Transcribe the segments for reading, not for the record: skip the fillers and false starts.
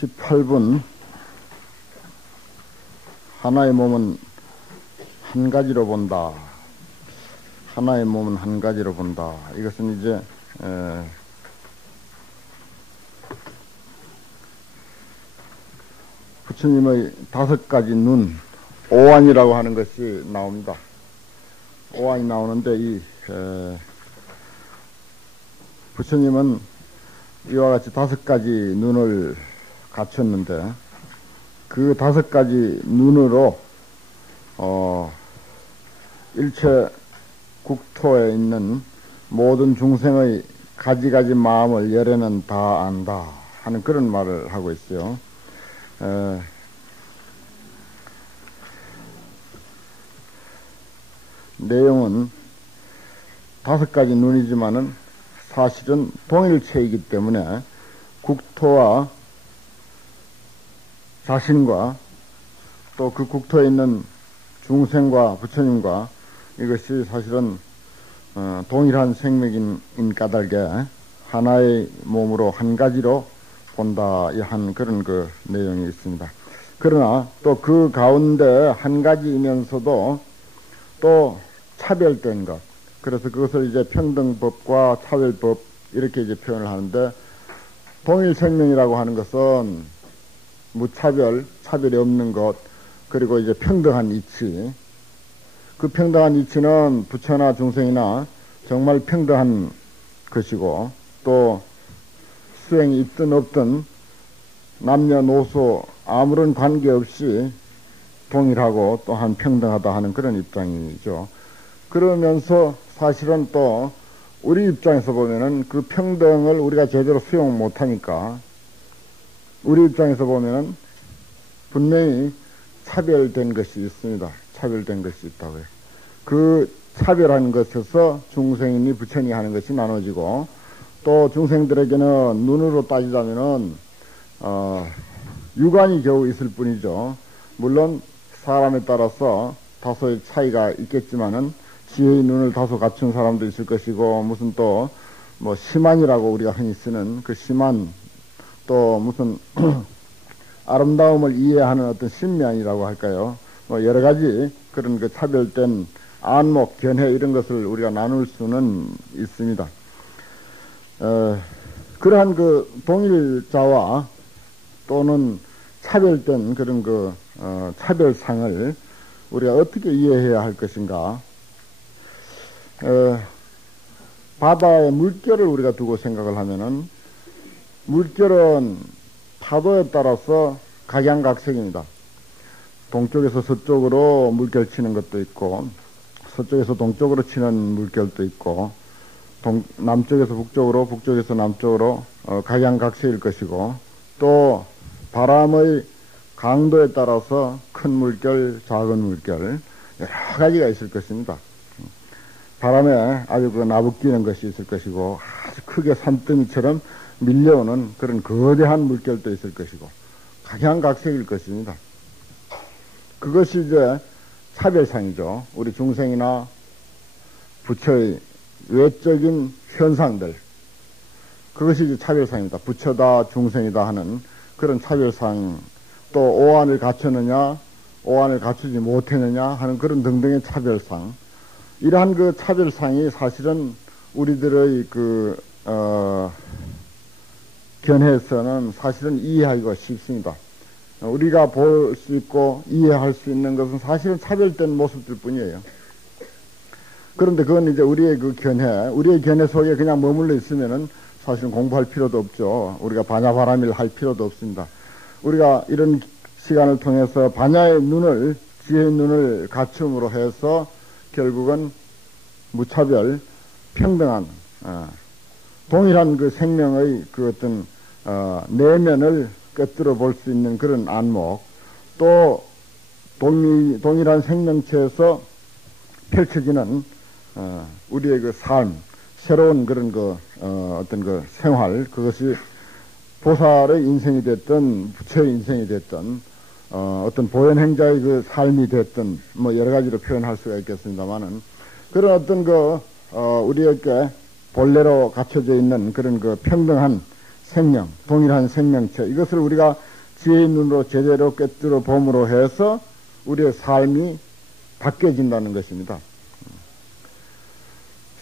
18분 하나의 몸은 한 가지로 본다. 하나의 몸은 한 가지로 본다. 이것은 이제 부처님의 5가지 눈, 오안이라고 하는 것이 나옵니다. 오안이 나오는데 이 부처님은 이와 같이 5가지 눈을 갖췄는데 그 5가지 눈으로 일체 국토에 있는 모든 중생의 가지가지 마음을 열애는 다 안다 하는 그런 말을 하고 있어요. 내용은 5가지 눈이지만은 사실은 동일체이기 때문에 국토와 자신과 또 그 국토에 있는 중생과 부처님과 이것이 사실은 동일한 생명인 까닭에 하나의 몸으로 한 가지로 본다 한 그런 그 내용이 있습니다. 그러나 또 그 가운데 한 가지이면서도 또 차별된 것, 그래서 그것을 이제 평등법과 차별법 이렇게 이제 표현을 하는데, 동일 생명이라고 하는 것은 무차별, 차별이 없는 것, 그리고 이제 평등한 이치. 그 평등한 이치는 부처나 중생이나 정말 평등한 것이고, 또 수행이 있든 없든 남녀노소 아무런 관계없이 동일하고 또한 평등하다 하는 그런 입장이죠. 그러면서 사실은 또 우리 입장에서 보면은 그 평등을 우리가 제대로 수용 못하니까 우리 입장에서 보면은 분명히 차별된 것이 있습니다. 차별된 것이 있다고요. 그 차별한 것에서 중생이니 부처니 하는 것이 나눠지고, 또 중생들에게는 눈으로 따지자면은 유관이 겨우 있을 뿐이죠. 물론 사람에 따라서 다소의 차이가 있겠지만은 지혜의 눈을 다소 갖춘 사람도 있을 것이고, 무슨 또 뭐 심한이라고 우리가 흔히 쓰는 그 심한, 또 무슨 아름다움을 이해하는 어떤 신면이라고 할까요? 뭐 여러 가지 그런 그 차별된 안목, 견해 이런 것을 우리가 나눌 수는 있습니다. 그러한 그 동일자와 또는 차별된 그런 그 차별상을 우리가 어떻게 이해해야 할 것인가? 바다의 물결을 우리가 두고 생각을 하면은, 물결은 파도에 따라서 각양각색입니다. 동쪽에서 서쪽으로 물결 치는 것도 있고, 서쪽에서 동쪽으로 치는 물결도 있고, 남쪽에서 북쪽으로, 북쪽에서 남쪽으로 각양각색일 것이고, 또 바람의 강도에 따라서 큰 물결, 작은 물결 여러 가지가 있을 것입니다. 바람에 아주 그 나부끼는 것이 있을 것이고, 아주 크게 산더미처럼 밀려오는 그런 거대한 물결도 있을 것이고, 각양각색일 것입니다. 그것이 이제 차별상이죠. 우리 중생이나 부처의 외적인 현상들, 그것이 이제 차별상입니다. 부처다, 중생이다 하는 그런 차별상, 또 오안을 갖췄느냐, 오안을 갖추지 못했느냐 하는 그런 등등의 차별상. 이러한 그 차별상이 사실은 우리들의 그 견해에서는 사실은 이해하기가 쉽습니다. 우리가 볼 수 있고 이해할 수 있는 것은 사실은 차별된 모습들 뿐이에요. 그런데 그건 이제 우리의 그 견해, 우리의 견해 속에 그냥 머물러 있으면은 사실은 공부할 필요도 없죠. 우리가 반야바라밀 할 필요도 없습니다. 우리가 이런 시간을 통해서 반야의 눈을, 지혜의 눈을 갖춤으로 해서 결국은 무차별, 평등한, 동일한 그 생명의 그 어떤, 내면을 꿰뚫어 볼 수 있는 그런 안목, 또 동일한 생명체에서 펼쳐지는, 우리의 그 삶, 새로운 그런 그, 어떤 그 생활, 그것이 보살의 인생이 됐든, 부처의 인생이 됐든, 어떤 보현행자의 그 삶이 됐든, 뭐 여러 가지로 표현할 수가 있겠습니다만은, 그런 어떤 그, 우리에게 본래로 갖춰져 있는 그런 그 평등한 생명, 동일한 생명체, 이것을 우리가 지혜의 눈으로 제대로 꿰뚫어 봄으로 해서 우리의 삶이 바뀌어진다는 것입니다.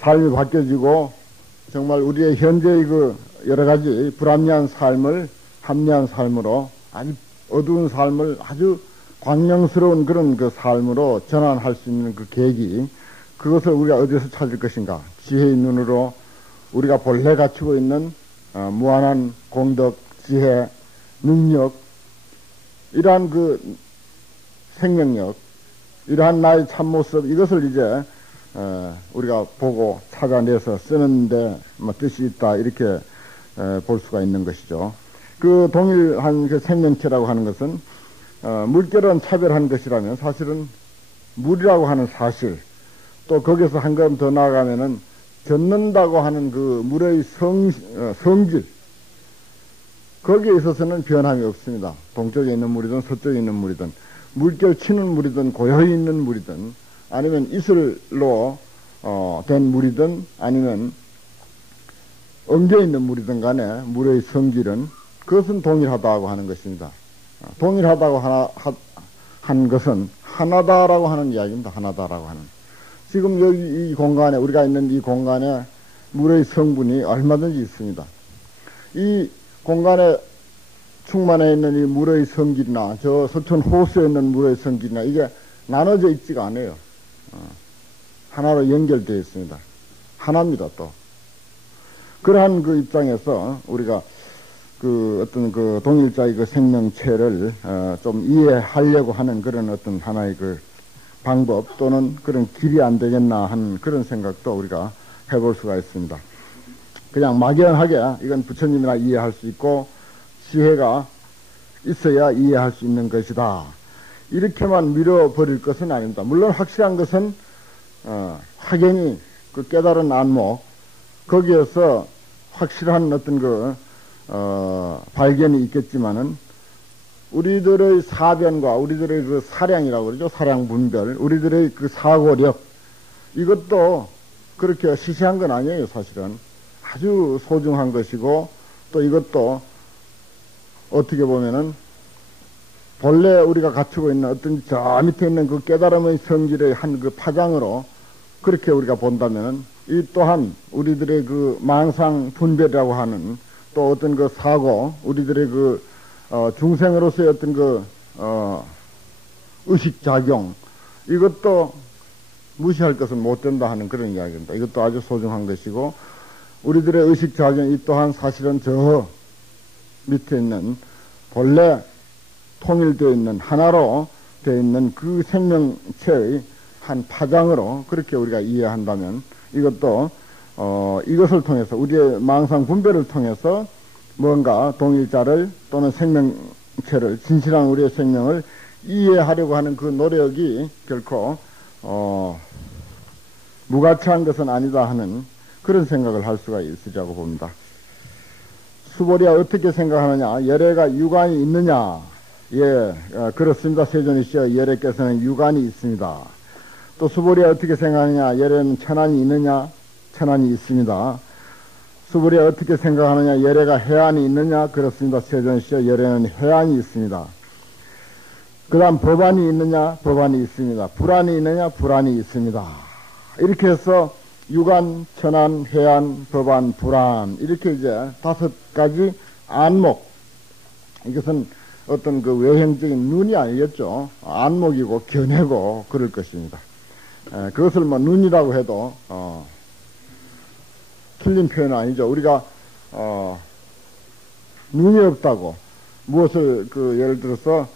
삶이 바뀌어지고 정말 우리의 현재의 그 여러 가지 불합리한 삶을 합리한 삶으로 아주 어두운 삶을 아주 광명스러운 그런 그 삶으로 전환할 수 있는 그 계기, 그것을 우리가 어디서 찾을 것인가? 지혜의 눈으로 우리가 본래 갖추고 있는 무한한 공덕, 지혜, 능력, 이러한 그 생명력, 이러한 나의 참모습, 이것을 이제 우리가 보고 찾아내서 쓰는데 뭐 뜻이 있다, 이렇게 볼 수가 있는 것이죠. 그 동일한 그 생명체라고 하는 것은 물결은 차별한 것이라면 사실은 물이라고 하는 사실, 또 거기서 한 걸음 더 나아가면은 젖는다고 하는 그 물의 성질, 거기에 있어서는 변함이 없습니다. 동쪽에 있는 물이든 서쪽에 있는 물이든, 물결 치는 물이든 고요히 있는 물이든, 아니면 이슬로 된 물이든 아니면 엉겨 있는 물이든 간에 물의 성질은 그것은 동일하다고 하는 것입니다. 동일하다고 한 것은 하나다라고 하는 이야기입니다. 하나다라고 하는. 지금 여기 이 공간에, 우리가 있는 이 공간에 물의 성분이 얼마든지 있습니다. 이 공간에 충만해 있는 이 물의 성질이나 저 서천 호수에 있는 물의 성질이나 이게 나눠져 있지가 않아요. 하나로 연결되어 있습니다. 하나입니다, 또. 그러한 그 입장에서 우리가 그 어떤 그 동일자의 그 생명체를 좀 이해하려고 하는 그런 어떤 하나의 그 방법 또는 그런 길이 안 되겠나 하는 그런 생각도 우리가 해볼 수가 있습니다. 그냥 막연하게 이건 부처님이나 이해할 수 있고 지혜가 있어야 이해할 수 있는 것이다, 이렇게만 밀어버릴 것은 아닙니다. 물론 확실한 것은 확연히 그 깨달은 안목, 거기에서 확실한 어떤 그 발견이 있겠지만은 우리들의 사변과 우리들의 그 사량이라고 그러죠. 사량 분별, 우리들의 그 사고력, 이것도 그렇게 시시한 건 아니에요. 사실은 아주 소중한 것이고, 또 이것도 어떻게 보면은 본래 우리가 갖추고 있는 어떤 저 밑에 있는 그 깨달음의 성질의 한 그 파장으로 그렇게 우리가 본다면은 이 또한 우리들의 그 망상 분별이라고 하는 또 어떤 그 사고, 우리들의 그 중생으로서의 어떤 그 의식작용, 이것도 무시할 것은 못 된다 하는 그런 이야기입니다. 이것도 아주 소중한 것이고, 우리들의 의식작용 이 또한 사실은 저 밑에 있는 본래 통일되어 있는 하나로 되어 있는 그 생명체의 한 파장으로 그렇게 우리가 이해한다면 이것도 이것을 통해서 우리의 망상 분별을 통해서 뭔가 동일자를 또는 생명체를, 진실한 우리의 생명을 이해하려고 하는 그 노력이 결코 무가치한 것은 아니다 하는 그런 생각을 할 수가 있으리라고 봅니다. 수보리야 어떻게 생각하느냐? 열애가 유관이 있느냐? 예, 그렇습니다. 세존이시여, 열애께서는 유관이 있습니다. 또 수보리야 어떻게 생각하느냐? 열애는 천안이 있느냐? 천안이 있습니다. 수보리야 어떻게 생각하느냐? 열애가 해안이 있느냐? 그렇습니다. 세존이시여, 열애는 해안이 있습니다. 그 다음 법안이 있느냐? 법안이 있습니다. 불안이 있느냐? 불안이 있습니다. 이렇게 해서 유관, 천안, 해안, 법안, 불안, 이렇게 이제 5가지 안목, 이것은 어떤 그 외형적인 눈이 아니겠죠. 안목이고 견해고 그럴 것입니다. 그것을 뭐 눈이라고 해도 틀린 표현은 아니죠. 우리가 눈이 없다고 무엇을 그 예를 들어서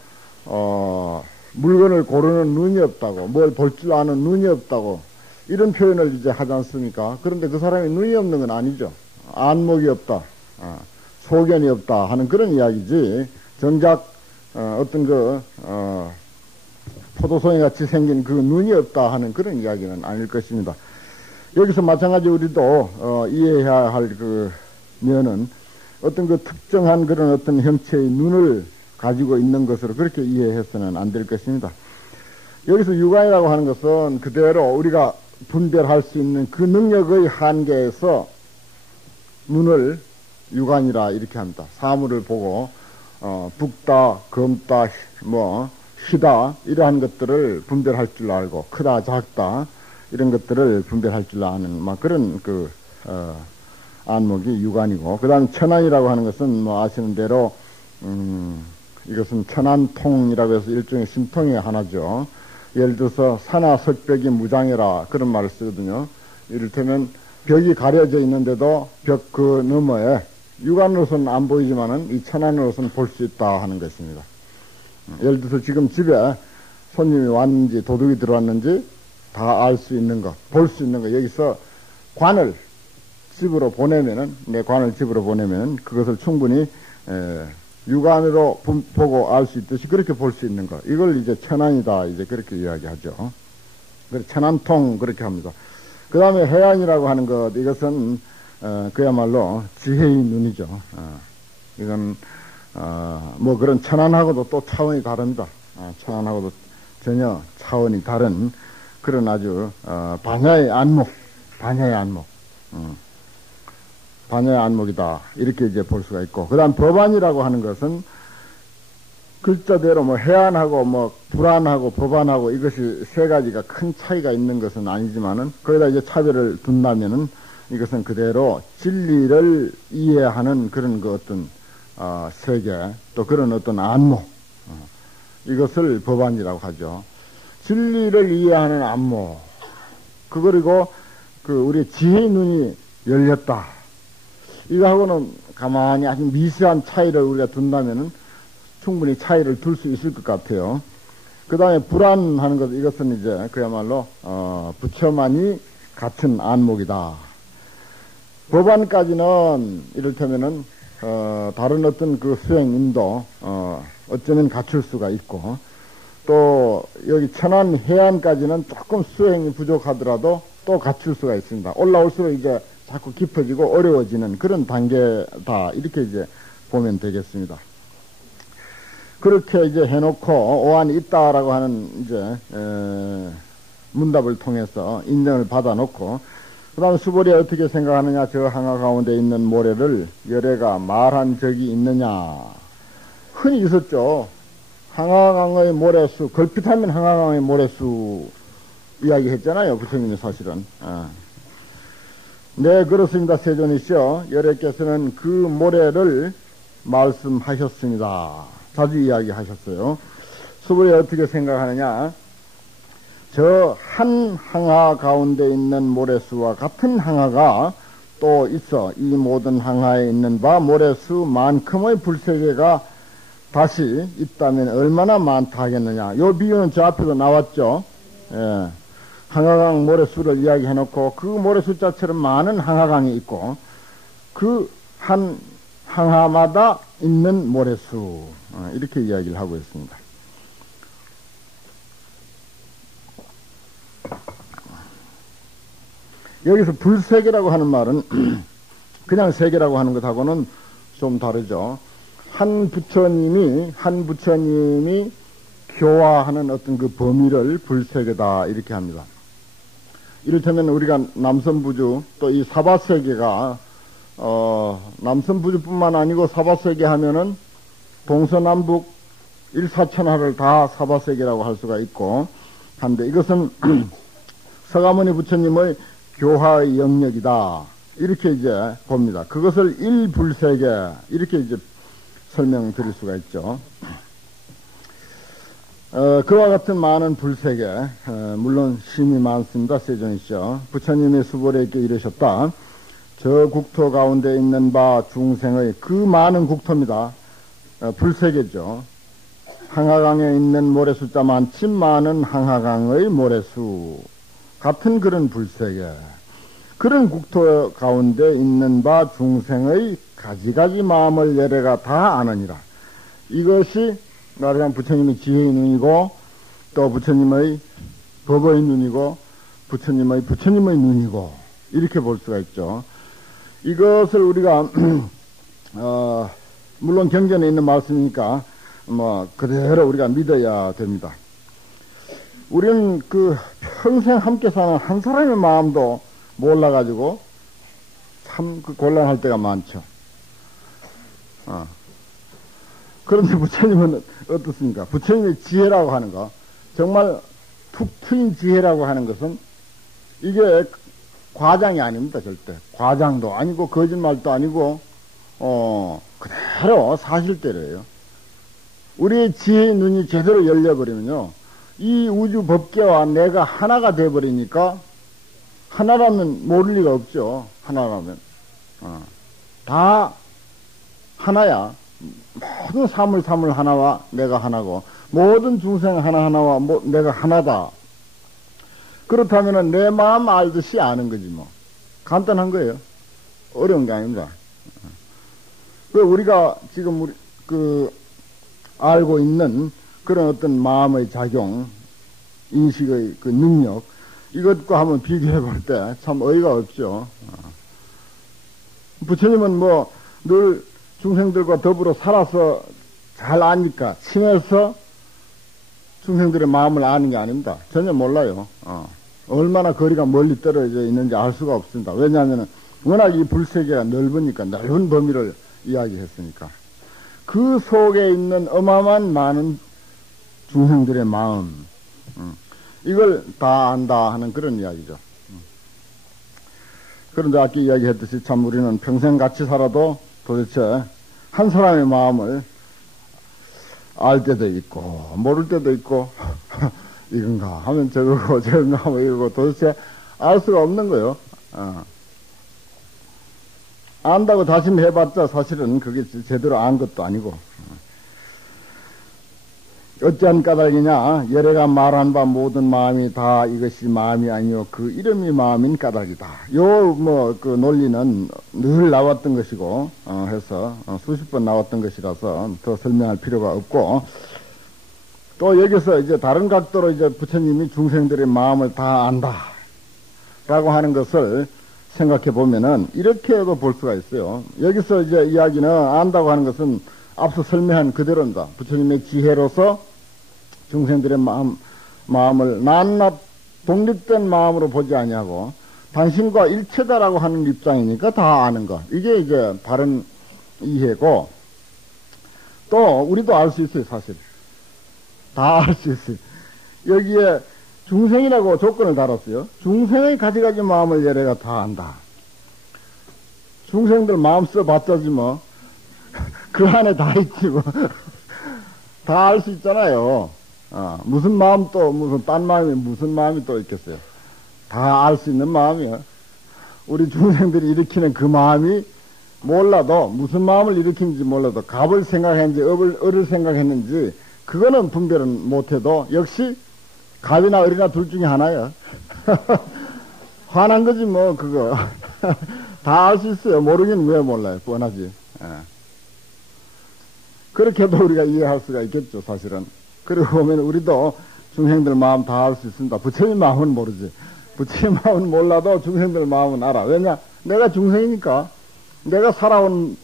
물건을 고르는 눈이 없다고, 뭘 볼 줄 아는 눈이 없다고, 이런 표현을 이제 하지 않습니까? 그런데 그 사람이 눈이 없는 건 아니죠. 안목이 없다, 소견이 없다 하는 그런 이야기지, 정작 어떤 그 포도송이 같이 생긴 그 눈이 없다 하는 그런 이야기는 아닐 것입니다. 여기서 마찬가지 우리도 이해해야 할 그 면은 어떤 그 특정한 그런 어떤 형체의 눈을 가지고 있는 것으로 그렇게 이해해서는 안 될 것입니다. 여기서 유관이라고 하는 것은 그대로 우리가 분별할 수 있는 그 능력의 한계에서 눈을 유관이라 이렇게 합니다. 사물을 보고 붓다, 검다, 뭐 희다 이러한 것들을 분별할 줄 알고 크다, 작다 이런 것들을 분별할 줄 아는 막 그런 안목이 유관이고, 그 다음 천안이라고 하는 것은 뭐 아시는 대로 이것은 천안통이라고 해서 일종의 신통의 하나죠. 예를 들어서 산하 석벽이 무장해라 그런 말을 쓰거든요. 이를테면 벽이 가려져 있는데도 벽 그 너머에 육안으로서는 안 보이지만은 이 천안으로서는 볼 수 있다 하는 것입니다. 예를 들어서 지금 집에 손님이 왔는지 도둑이 들어왔는지 다 알 수 있는 것, 볼 수 있는 것, 여기서 관을 집으로 보내면은, 내 관을 집으로 보내면은 그것을 충분히 육안으로 보고 알 수 있듯이 그렇게 볼 수 있는 것, 이걸 이제 천안이다 이제 그렇게 이야기하죠. 그래서 천안통 그렇게 합니다. 그 다음에 해안이라고 하는 것, 이것은 그야말로 지혜의 눈이죠. 이건 뭐 그런 천안하고도 또 차원이 다릅니다. 천안하고도 전혀 차원이 다른 그런 아주 반야의 안목, 반야의 안목, 반야의 안목이다 이렇게 이제 볼 수가 있고, 그 다음 법안이라고 하는 것은 글자대로 뭐 해안하고 뭐 불안하고 법안하고 이것이 세 가지가 큰 차이가 있는 것은 아니지만은 거기다 이제 차별을 둔다면은 이것은 그대로 진리를 이해하는 그런 그 어떤 세계, 또 그런 어떤 안목, 이것을 법안이라고 하죠. 진리를 이해하는 안목, 그리고 우리 지혜의 눈이 열렸다, 이거하고는 가만히 아주 미세한 차이를 우리가 둔다면은 충분히 차이를 둘 수 있을 것 같아요. 그 다음에 불안하는 것, 이것은 이제 그야말로 부처만이 같은 안목이다. 법안까지는 이를테면은 다른 어떤 그 수행인도 어쩌면 갖출 수가 있고, 또 여기 천안 해안까지는 조금 수행이 부족하더라도 또 갖출 수가 있습니다. 올라올수록 이제 자꾸 깊어지고 어려워지는 그런 단계다 이렇게 이제 보면 되겠습니다. 그렇게 이제 해놓고 오한이 있다라고 하는 이제 문답을 통해서 인정을 받아놓고, 그 다음 수보리가 어떻게 생각하느냐. 저 항아 가운데 있는 모래를 열애가 말한 적이 있느냐. 흔히 있었죠. 항아강의 모래수, 걸핏하면 항아강의 모래수 이야기했잖아요, 부처님이 사실은. 네, 그렇습니다. 세존이시여, 열애께서는 그 모래를 말씀하셨습니다. 자주 이야기하셨어요. 수보리가 어떻게 생각하느냐. 저 한 항아 가운데 있는 모래수와 같은 항아가 또 있어. 이 모든 항아에 있는 바 모래수만큼의 불세계가 다시 있다면 얼마나 많다 하겠느냐. 요 비유는 저 앞에도 나왔죠. 예. 항아강 모래수를 이야기해놓고 그 모래수자처럼 많은 항아강이 있고 그 한 항아마다 있는 모래수, 이렇게 이야기를 하고 있습니다. 여기서 불세계라고 하는 말은 그냥 세계라고 하는 것하고는 좀 다르죠. 한 부처님이 교화하는 어떤 그 범위를 불세계다 이렇게 합니다. 이를테면 우리가 남선부주 또 이 사바세계가 남선부주뿐만 아니고 사바세계 하면은 동서남북 일사천하를 다 사바세계라고 할 수가 있고 한데, 이것은 서가모니 부처님의 교화의 영역이다 이렇게 이제 봅니다. 그것을 일불세계 이렇게 이제 설명드릴 수가 있죠. 그와 같은 많은 불세계, 물론 심이 많습니다. 세존이시여, 부처님의 수보리에게 이르셨다. 저 국토 가운데 있는 바 중생의 그 많은 국토입니다. 불세계죠. 항아강에 있는 모래수자 많지 많은 항아강의 모래수 같은 그런 불세계, 그런 국토 가운데 있는 바 중생의 가지가지 마음을 열애가 다 아느니라. 이것이 말하자면 부처님의 지혜의 눈이고 또 부처님의 법의 눈이고 부처님의 눈이고 이렇게 볼 수가 있죠. 이것을 우리가 물론 경전에 있는 말씀이니까 뭐 그대로 우리가 믿어야 됩니다. 우리는 그 평생 함께 사는 한 사람의 마음도 몰라가지고 참 그 곤란할 때가 많죠. 그런데 부처님은 어떻습니까? 부처님의 지혜라고 하는 거, 정말 툭 트인 지혜라고 하는 것은 이게 과장이 아닙니다, 절대. 과장도 아니고, 거짓말도 아니고, 그대로 사실대로예요. 우리의 지혜의 눈이 제대로 열려버리면요, 이 우주 법계와 내가 하나가 돼버리니까, 하나라면 모를 리가 없죠. 하나라면. 다 하나야. 모든 사물 하나와 내가 하나고, 모든 중생 하나하나와 내가 하나다. 그렇다면 내 마음 알듯이 아는 거지 뭐. 간단한 거예요. 어려운 게 아닙니다. 우리가 지금 알고 있는 그런 어떤 마음의 작용, 인식의 그 능력, 이것과 한번 비교해 볼 때 참 어이가 없죠. 부처님은 늘 중생들과 더불어 살아서 잘 아니까, 친해서 중생들의 마음을 아는 게 아닙니다. 전혀 몰라요. 얼마나 거리가 멀리 떨어져 있는지 알 수가 없습니다. 왜냐하면 워낙 이 불세계가 넓으니까, 넓은 범위를 이야기했으니까. 그 속에 있는 어마어마한 많은 중생들의 마음, 이걸 다 안다 하는 그런 이야기죠. 그런데 아까 이야기했듯이 참 우리는 평생 같이 살아도 도대체 한 사람의 마음을 알 때도 있고 모를 때도 있고 이건가 하면 저거고 저건가 하면 이거고 도대체 알 수가 없는 거요. 안다고 다짐해봤자 사실은 그게 제대로 안 것도 아니고. 어찌한 까닭이냐? 열애가 말한 바 모든 마음이 다 이것이 마음이 아니요 그 이름이 마음인 까닭이다. 그 논리는 늘 나왔던 것이고 해서 수십 번 나왔던 것이라서 더 설명할 필요가 없고, 또 여기서 이제 다른 각도로 이제 부처님이 중생들의 마음을 다 안다라고 하는 것을 생각해 보면은 이렇게도 볼 수가 있어요. 여기서 이제 이야기는 안다고 하는 것은 앞서 설명한 그대로입니다. 부처님의 지혜로서 중생들의 마음을 낱낱 독립된 마음으로 보지 아니하고 당신과 일체다라고 하는 입장이니까 다 아는 것. 이게 이제 바른 이해고, 또 우리도 알 수 있어요, 사실. 다 알 수 있어요. 여기에 중생이라고 조건을 달았어요. 중생의 가지가지 마음을 얘네가 다 안다. 중생들 마음 써봤자지 뭐. 그 안에 다 있지 뭐. 다 알 수 있잖아요. 무슨 마음 또 무슨 딴 마음이 무슨 마음이 또 있겠어요. 다 알 수 있는 마음이요. 우리 중생들이 일으키는 그 마음이 몰라도 무슨 마음을 일으키는지 몰라도 갑을 생각했는지 을을 생각했는지 그거는 분별은 못해도 역시 갑이나 을이나 둘 중에 하나요. 화난 거지 뭐 그거. 다 알 수 있어요. 모르긴 왜 몰라요. 뻔하지. 그렇게도 우리가 이해할 수가 있겠죠, 사실은. 그리고 보면 우리도 중생들 마음 다 알 수 있습니다. 부처님 마음은 모르지. 부처님 마음은 몰라도 중생들 마음은 알아. 왜냐? 내가 중생이니까. 내가 살아온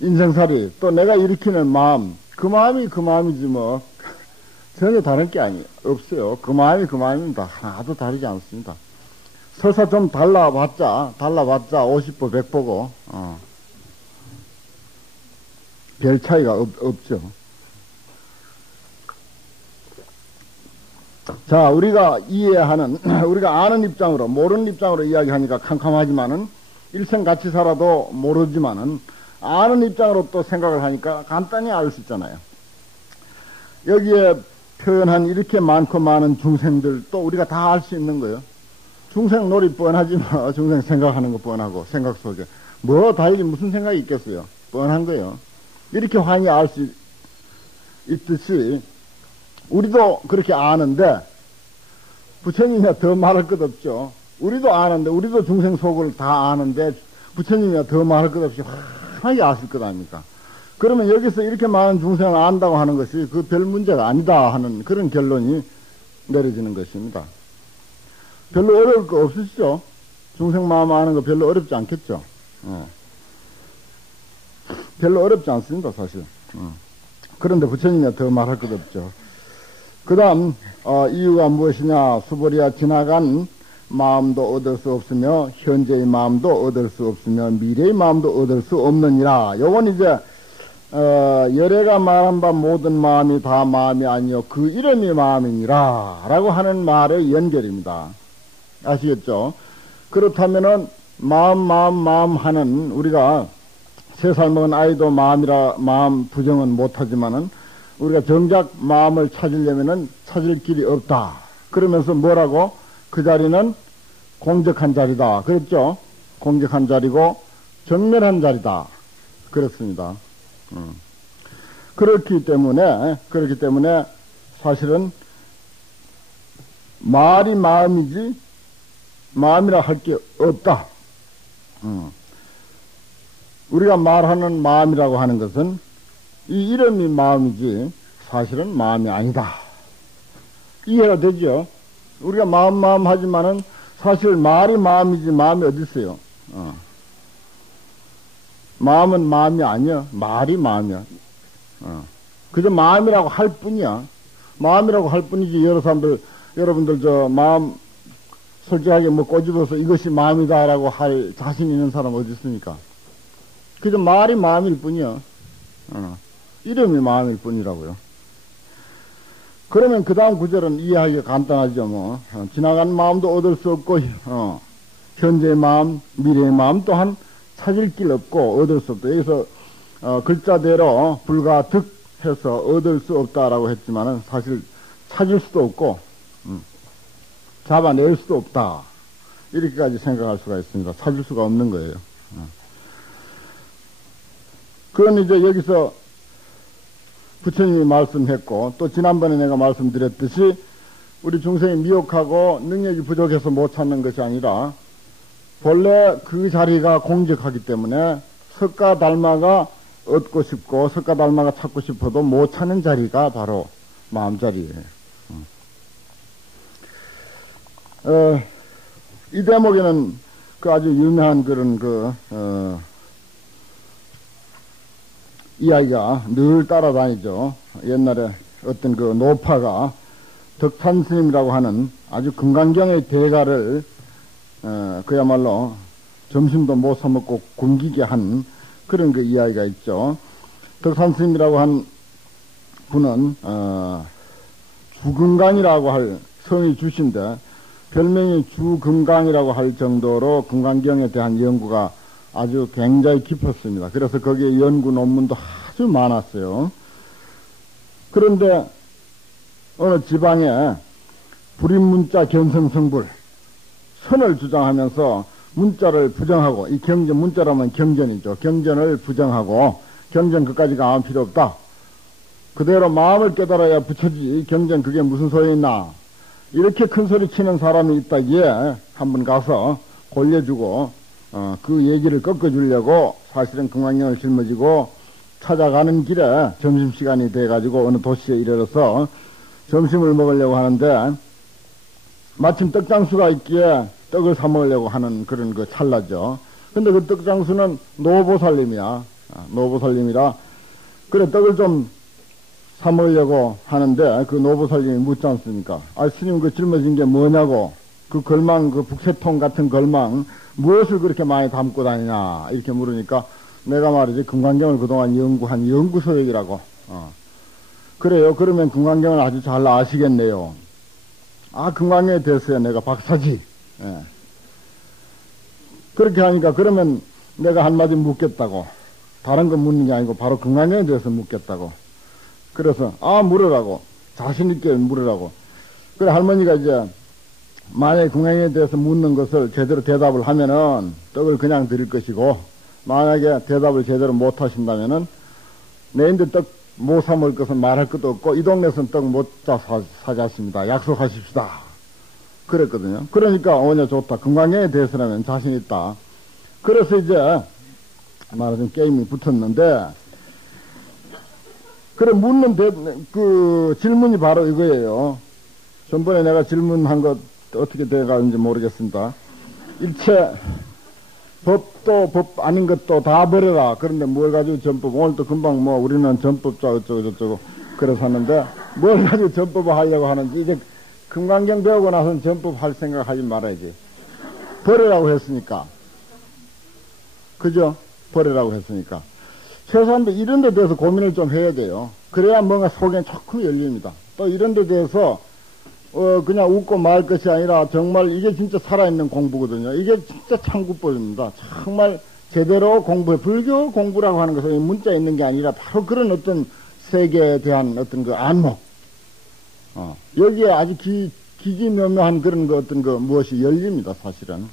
인생살이, 또 내가 일으키는 마음, 그 마음이 그 마음이지 뭐. 전혀 다른 게 없어요. 그 마음이 그 마음입니다. 하나도 다르지 않습니다. 설사 좀 달라봤자 50보 100보고 별 차이가 없죠. 자, 우리가 이해하는, 우리가 아는 입장으로, 모르는 입장으로 이야기하니까 캄캄하지만은, 일생 같이 살아도 모르지만은, 아는 입장으로 또 생각을 하니까 간단히 알 수 있잖아요. 여기에 표현한 이렇게 많고 많은 중생들 또 우리가 다 알 수 있는 거예요. 중생 놀이 뻔하지 뭐, 중생 생각하는 거 뻔하고, 생각 속에. 뭐, 달리 무슨 생각이 있겠어요? 뻔한 거예요. 이렇게 환히 알 수 있듯이, 우리도 그렇게 아는데, 부처님이야 더 말할 것 없죠. 우리도 아는데, 우리도 중생 속을 다 아는데, 부처님이야 더 말할 것 없이 환하게 아실 것 아닙니까? 그러면 여기서 이렇게 많은 중생을 안다고 하는 것이 그 별 문제가 아니다 하는 그런 결론이 내려지는 것입니다. 별로 어려울 거 없으시죠? 중생 마음 아는 거 별로 어렵지 않겠죠? 별로 어렵지 않습니다, 사실. 그런데 부처님이야 더 말할 것 없죠. 그 다음, 이유가 무엇이냐? 수보리야 지나간 마음도 얻을 수 없으며, 현재의 마음도 얻을 수 없으며, 미래의 마음도 얻을 수 없느니라. 요건 이제, 열애가 말한 바 모든 마음이 다 마음이 아니요 그 이름이 마음이니라 라고 하는 말의 연결입니다. 아시겠죠? 그렇다면은 마음 하는 우리가 3살 먹은 아이도 마음 부정은 못하지만은 우리가 정작 마음을 찾으려면은 찾을 길이 없다. 그러면서 뭐라고? 그 자리는 공적한 자리다. 그렇죠? 공적한 자리고 정멸한 자리다. 그렇습니다. 그렇기 때문에 사실은 말이 마음이지 마음이라 할 게 없다. 우리가 말하는 마음이라고 하는 것은 이 이름이 마음이지 사실은 마음이 아니다. 이해가 되죠? 우리가 마음 하지만은 사실 말이 마음이지 마음이 어디 있어요? 마음은 마음이 아니야. 말이 마음이야. 그저 마음이라고 할 뿐이야. 마음이라고 할 뿐이지 여러분들 저 마음 솔직하게 뭐 꼬집어서 이것이 마음이다라고 할 자신 있는 사람 어디 있습니까? 그저 말이 마음일 뿐이야. 이름이 마음일 뿐이라고요. 그러면 그 다음 구절은 이해하기가 간단하죠. 뭐 지나간 마음도 얻을 수 없고 현재의 마음, 미래의 마음 또한 찾을 길 없고 얻을 수 없다. 여기서 글자대로 불가득해서 얻을 수 없다라고 했지만은 사실 찾을 수도 없고 잡아낼 수도 없다. 이렇게까지 생각할 수가 있습니다. 찾을 수가 없는 거예요. 그건 이제 여기서 부처님이 말씀했고 또 지난번에 내가 말씀드렸듯이 우리 중생이 미혹하고 능력이 부족해서 못 찾는 것이 아니라 본래 그 자리가 공적하기 때문에 석가 달마가 얻고 싶고 석가 달마가 찾고 싶어도 못 찾는 자리가 바로 마음자리예요. 이 대목에는 그 아주 유명한 그런 이야기가 늘 따라다니죠. 옛날에 어떤 그 노파가 덕탄스님이라고 하는 아주 금강경의 대가를 그야말로 점심도 못 사먹고 굶기게 한 그런 그 이야기가 있죠. 덕탄스님이라고 한 분은 주금강이라고 할 성이 주신데 별명이 주금강이라고 할 정도로 금강경에 대한 연구가 아주 굉장히 깊었습니다. 그래서 거기에 연구 논문도 아주 많았어요. 그런데 어느 지방에 불임문자 견성성불 선을 주장하면서 문자를 부정하고 이 경전 문자라면 경전이죠. 경전을 부정하고 경전 그까지가 아무 필요 없다. 그대로 마음을 깨달아야 부처지 경전 그게 무슨 소용이 있나. 이렇게 큰 소리 치는 사람이 있다기에 한번 가서 골려주고 그 얘기를 꺾어주려고 사실은 금강경을 짊어지고 찾아가는 길에 점심시간이 돼가지고 어느 도시에 이르러서 점심을 먹으려고 하는데 마침 떡장수가 있기에 떡을 사 먹으려고 하는 그런 그 찰나죠. 근데 그 떡장수는 노보살님이야. 노보살님이라 그래 떡을 좀 사 먹으려고 하는데 그 노보살님이 묻지 않습니까? 아 스님 그 짊어진 게 뭐냐고 그 걸망 그 북새통 같은 걸망 무엇을 그렇게 많이 담고 다니냐 이렇게 물으니까 내가 말이지 금강경을 그동안 연구한 연구소액이라고. 그래요. 그러면 금강경을 아주 잘 아시겠네요. 아 금강경에 대해서야 내가 박사지. 예. 그렇게 하니까 그러면 내가 한마디 묻겠다고. 다른 거 묻는 게 아니고 바로 금강경에 대해서 묻겠다고. 그래서 물으라고. 자신 있게 물으라고. 그래 할머니가 이제 만약에 금강경에 대해서 묻는 것을 제대로 대답을 하면은 떡을 그냥 드릴 것이고 만약에 대답을 제대로 못 하신다면은 내인데 떡 못 사 먹을 것은 말할 것도 없고 이 동네에서는 떡 못 사지 않습니다. 약속하십시다. 그랬거든요. 그러니까 오냐 좋다. 금강경에 대해서라면 자신 있다. 그래서 이제 말하자면 게임이 붙었는데 그래 묻는 그 질문이 바로 이거예요. 전번에 내가 질문한 것 어떻게 돼가는지 모르겠습니다. 일체 법도 법 아닌 것도 다 버려라. 그런데 뭘 가지고 전법 오늘도 금방 뭐 우리는 전법자 어쩌고 저쩌고 그래서 하는데 뭘 가지고 전법을 하려고 하는지 이제 금강경 배우고 나서는 전법 할 생각 하지 말아야지. 버리라고 했으니까. 그죠? 버리라고 했으니까. 최소한도 이런 데 대해서 고민을 좀 해야 돼요. 그래야 뭔가 속에 조금 열립니다. 또 이런 데 대해서 그냥 웃고 말 것이 아니라 정말 이게 진짜 살아있는 공부거든요. 이게 진짜 창구법입니다. 정말 제대로 공부해. 불교 공부라고 하는 것은 문자에 있는 게 아니라 바로 그런 어떤 세계에 대한 어떤 그 안목. 여기에 아주 기기묘묘한 그런 그 어떤 그 무엇이 열립니다, 사실은.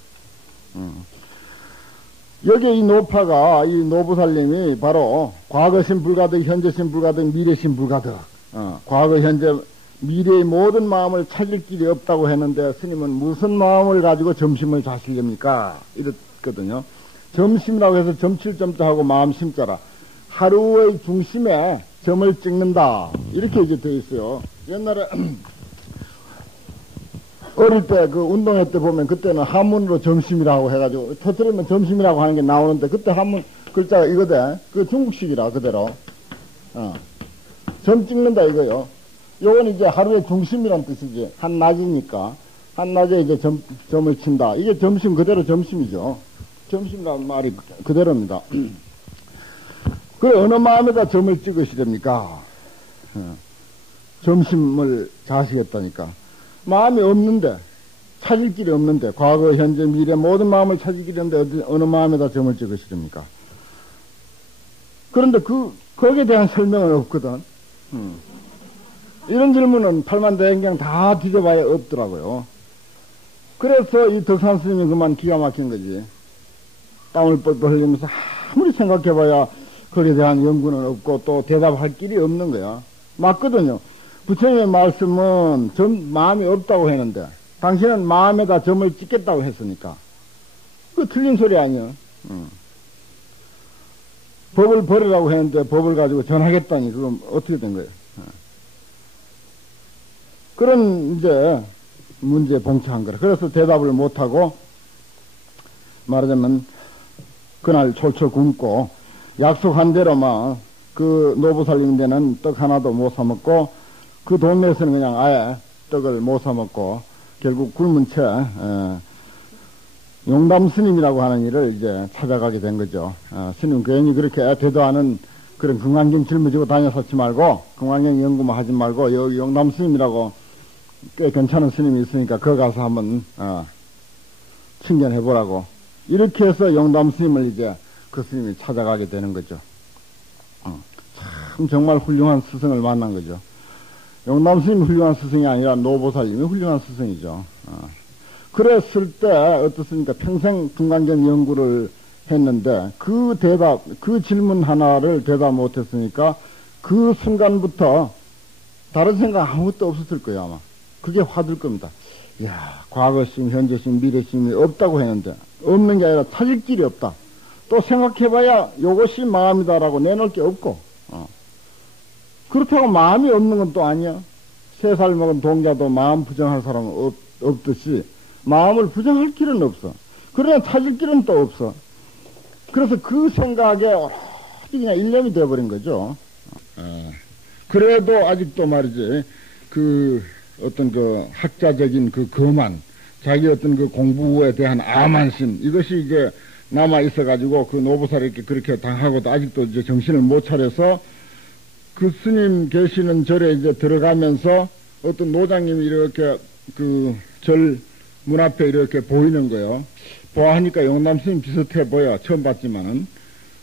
여기에 이 노파가, 이 노부살님이 바로 과거신 불가득, 현재신 불가득, 미래신 불가득. 과거, 현재, 미래의 모든 마음을 찾을 길이 없다고 했는데 스님은 무슨 마음을 가지고 점심을 자시렵니까? 이랬거든요. 점심이라고 해서 점칠점자하고 마음심자라. 하루의 중심에 점을 찍는다. 이렇게 이제 돼 있어요. 옛날에 어릴 때 그 운동회 때 보면 그때는 한문으로 점심이라고 해가지고 터뜨리면 점심이라고 하는 게 나오는데 그때 한문 글자가 이거대. 그 중국식이라 그대로. 점 찍는다 이거요. 요건 이제 하루의 중심이란 뜻이지. 한낮이니까. 한낮에 이제 점을 친다. 이게 점심 그대로 점심이죠. 점심이라는 말이 그대로입니다. 그래 어느 마음에다 점을 찍으시렵니까? 점심을 자시겠다니까. 마음이 없는데, 찾을 길이 없는데, 과거, 현재, 미래 모든 마음을 찾을 길이 없는데 어느 마음에다 점을 찍으시렵니까? 그런데 거기에 대한 설명은 없거든. 이런 질문은 팔만대행경 다 뒤져봐야 없더라고요. 그래서 이 덕산 스님이 그만 기가 막힌 거지. 땀을 뻘뻘 흘리면서 아무리 생각해봐야 거기에 대한 연구는 없고 또 대답할 길이 없는 거야. 맞거든요. 부처님의 말씀은 마음이 없다고 했는데 당신은 마음에다 점을 찍겠다고 했으니까 그 틀린 소리 아니야. 법을 버리라고 했는데 법을 가지고 전하겠다니 그건 어떻게 된 거예요? 그런 이제 문제에 봉착한 거라. 그래서 대답을 못하고 말하자면 그날 철철 굶고 약속한 대로만 그 노부살림 데는 떡 하나도 못 사먹고 그 동네에서는 그냥 아예 떡을 못 사먹고 결국 굶은 채 용담 스님이라고 하는 일을 이제 찾아가게 된 거죠. 스님 괜히 그렇게 대도하는 그런 금강경 짊어지고 다녔었지 말고 금강경 연구만 하지 말고 여기 용담 스님이라고 꽤 괜찮은 스님이 있으니까 거기 가서 한번 친견해보라고 이렇게 해서 용담 스님을 이제 그 스님이 찾아가게 되는 거죠. 참 정말 훌륭한 스승을 만난 거죠. 용담 스님이 훌륭한 스승이 아니라 노보살님이 훌륭한 스승이죠. 그랬을 때 어떻습니까? 평생 금강경 연구를 했는데 그 질문 하나를 대답 못했으니까 그 순간부터 다른 생각 아무것도 없었을 거예요 아마. 그게 화들 겁니다. 이야, 과거심, 현재심, 미래심이 없다고 했는데 없는 게 아니라 찾을 길이 없다. 또 생각해봐야 요것이 마음이다라고 내놓을 게 없고 그렇다고 마음이 없는 건 또 아니야. 3살 먹은 동자도 마음 부정할 사람은 없듯이 마음을 부정할 길은 없어. 그러나 찾을 길은 또 없어. 그래서 그 생각에 오로지 그냥 일념이 되어버린 거죠. 그래도 아직도 말이지 어떤 학자적인 거만, 자기 어떤 공부에 대한 암한심, 이것이 이제 남아 있어가지고 노부살이 이렇게 그렇게 당하고도 아직도 이제 정신을 못 차려서 그 스님 계시는 절에 이제 들어가면서 어떤 노장님이 이렇게 절 문 앞에 이렇게 보이는 거요. 보아하니까 용담 스님 비슷해 보여. 처음 봤지만은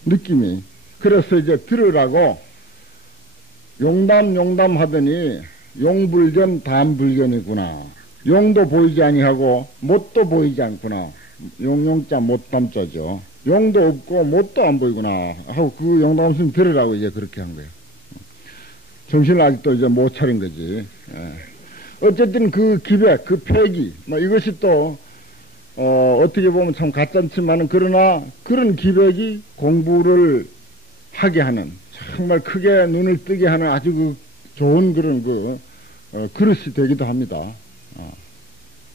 느낌이. 그래서 이제 들으라고 용담 하더니 용불견 담불견이구나. 용도 보이지 아니하고 못도 보이지 않구나. 용용자 못담자죠. 용도 없고 못도 안 보이구나 하고 그 용담 스님 들으라고 이제 그렇게 한 거예요. 정신을 아직도 이제 못 차린 거지. 어쨌든 그 기백, 그 폐기, 이것이 또, 어떻게 보면 참 가짠치만은 그러나 그런 기백이 공부를 하게 하는, 정말 크게 눈을 뜨게 하는 아주 좋은 그런 그릇이 되기도 합니다.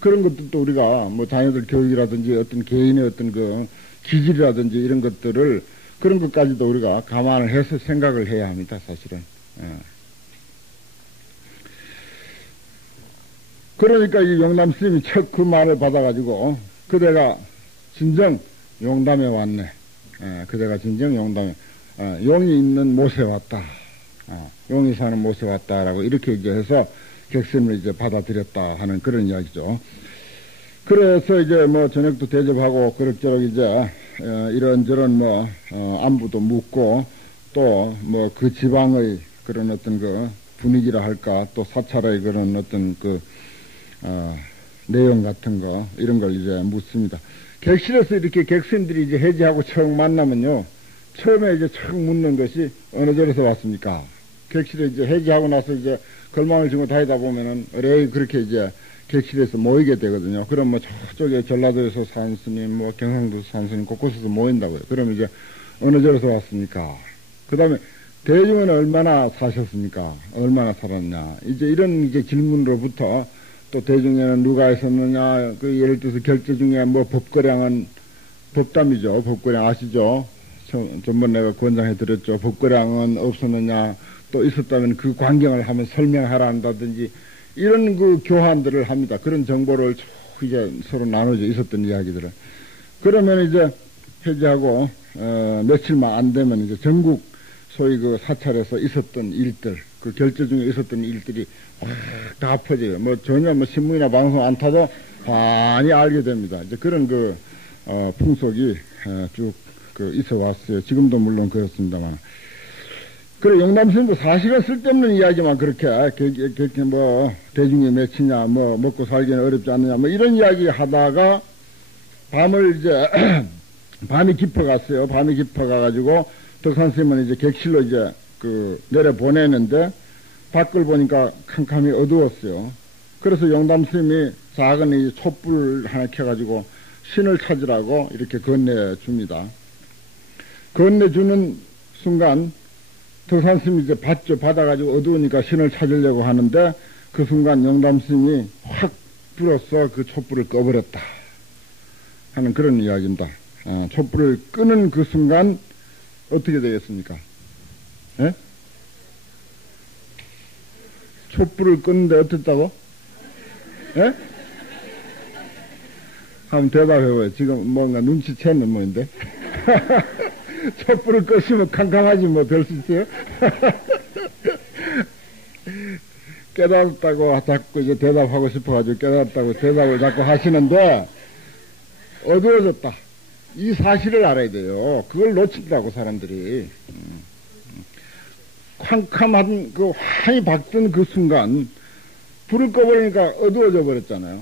그런 것들도 우리가 자녀들 교육이라든지 어떤 개인의 어떤 기질이라든지 이런 것들을 그런 것까지도 우리가 감안을 해서 생각을 해야 합니다, 사실은. 그러니까 이 용담 스님이 첫 그 말을 받아가지고 그대가 진정 용담에 왔네. 그대가 진정 용담에. 용이 있는 못에 왔다. 용이 사는 못에 왔다라고 이렇게 이제 해서 객선을 이제 받아들였다 하는 그런 이야기죠. 그래서 이제 뭐 저녁도 대접하고 그럭저럭 이제 이런저런 뭐 안부도 묻고 또 뭐 그 지방의 그런 어떤 그 분위기라 할까 또 사찰의 그런 어떤 그 내용 같은 거 이런 걸 이제 묻습니다. 객실에서 이렇게 객선들이 이제 해지하고 처음 만나면요, 처음에 이제 처음 묻는 것이 어느 절에서 왔습니까? 객실에 이제 해지하고 나서 이제 걸망을 지고 다니다 보면은 어레이 그렇게 이제 객실에서 모이게 되거든요. 그럼 뭐 저쪽에 전라도에서 산 스님, 뭐 경상도에서 산 스님 곳곳에서 모인다고요. 그럼 이제 어느 절에서 왔습니까? 그 다음에 대중은 얼마나 사셨습니까? 얼마나 살았냐? 이제 이런 이제 질문으로부터 또 대중에는 누가 있었느냐? 그 예를 들어서 결제 중에 뭐 법거량은 법담이죠. 법거량 아시죠? 전번 내가 권장해 드렸죠. 법거량은 없었느냐? 또 있었다면 그 광경을 하면 설명하라 한다든지 이런 그 교환들을 합니다. 그런 정보를 이제 서로 나눠져 있었던 이야기들을. 그러면 이제 해제하고 며칠만 안 되면 이제 전국 소위 그 사찰에서 있었던 일들, 그 결제 중에 있었던 일들이 다 퍼져요. 뭐 전혀 뭐 신문이나 방송 안 타도 많이 알게 됩니다. 이제 그런 그 풍속이 쭉 그 있어 왔어요. 지금도 물론 그렇습니다만. 그래, 영남스님도 사실은 쓸데없는 이야기만 그렇게 뭐, 대중이 몇이냐, 뭐, 먹고 살기는 어렵지 않느냐, 뭐, 이런 이야기 하다가, 밤을 이제, 밤이 깊어갔어요. 밤이 깊어가가지고, 덕산스님은 이제 객실로 이제, 내려보내는데, 밖을 보니까 캄캄히 어두웠어요. 그래서 영담스님이 작은 이 촛불 하나 켜가지고, 신을 찾으라고 이렇게 건네줍니다. 건네주는 순간, 덕산스님이 이제 봤죠. 받아가지고 어두우니까 신을 찾으려고 하는데 그 순간 영담스님이 확 불어서 그 촛불을 꺼버렸다 하는 그런 이야기입니다. 촛불을 끄는 그 순간 어떻게 되겠습니까? 예? 촛불을 끄는데 어땠다고? 예? 한번 대답해봐요. 지금 뭔가 눈치챘는 모인데. 촛불을 끄시면 캄캄하지 뭐 별 수 있어요? 깨달았다고 자꾸 이제 대답하고 싶어가지고 깨달았다고 대답을 자꾸 하시는데 어두워졌다. 이 사실을 알아야 돼요. 그걸 놓친다고 사람들이. 캄캄한 그 환히 밝던 그 순간 불을 꺼버리니까 어두워져 버렸잖아요.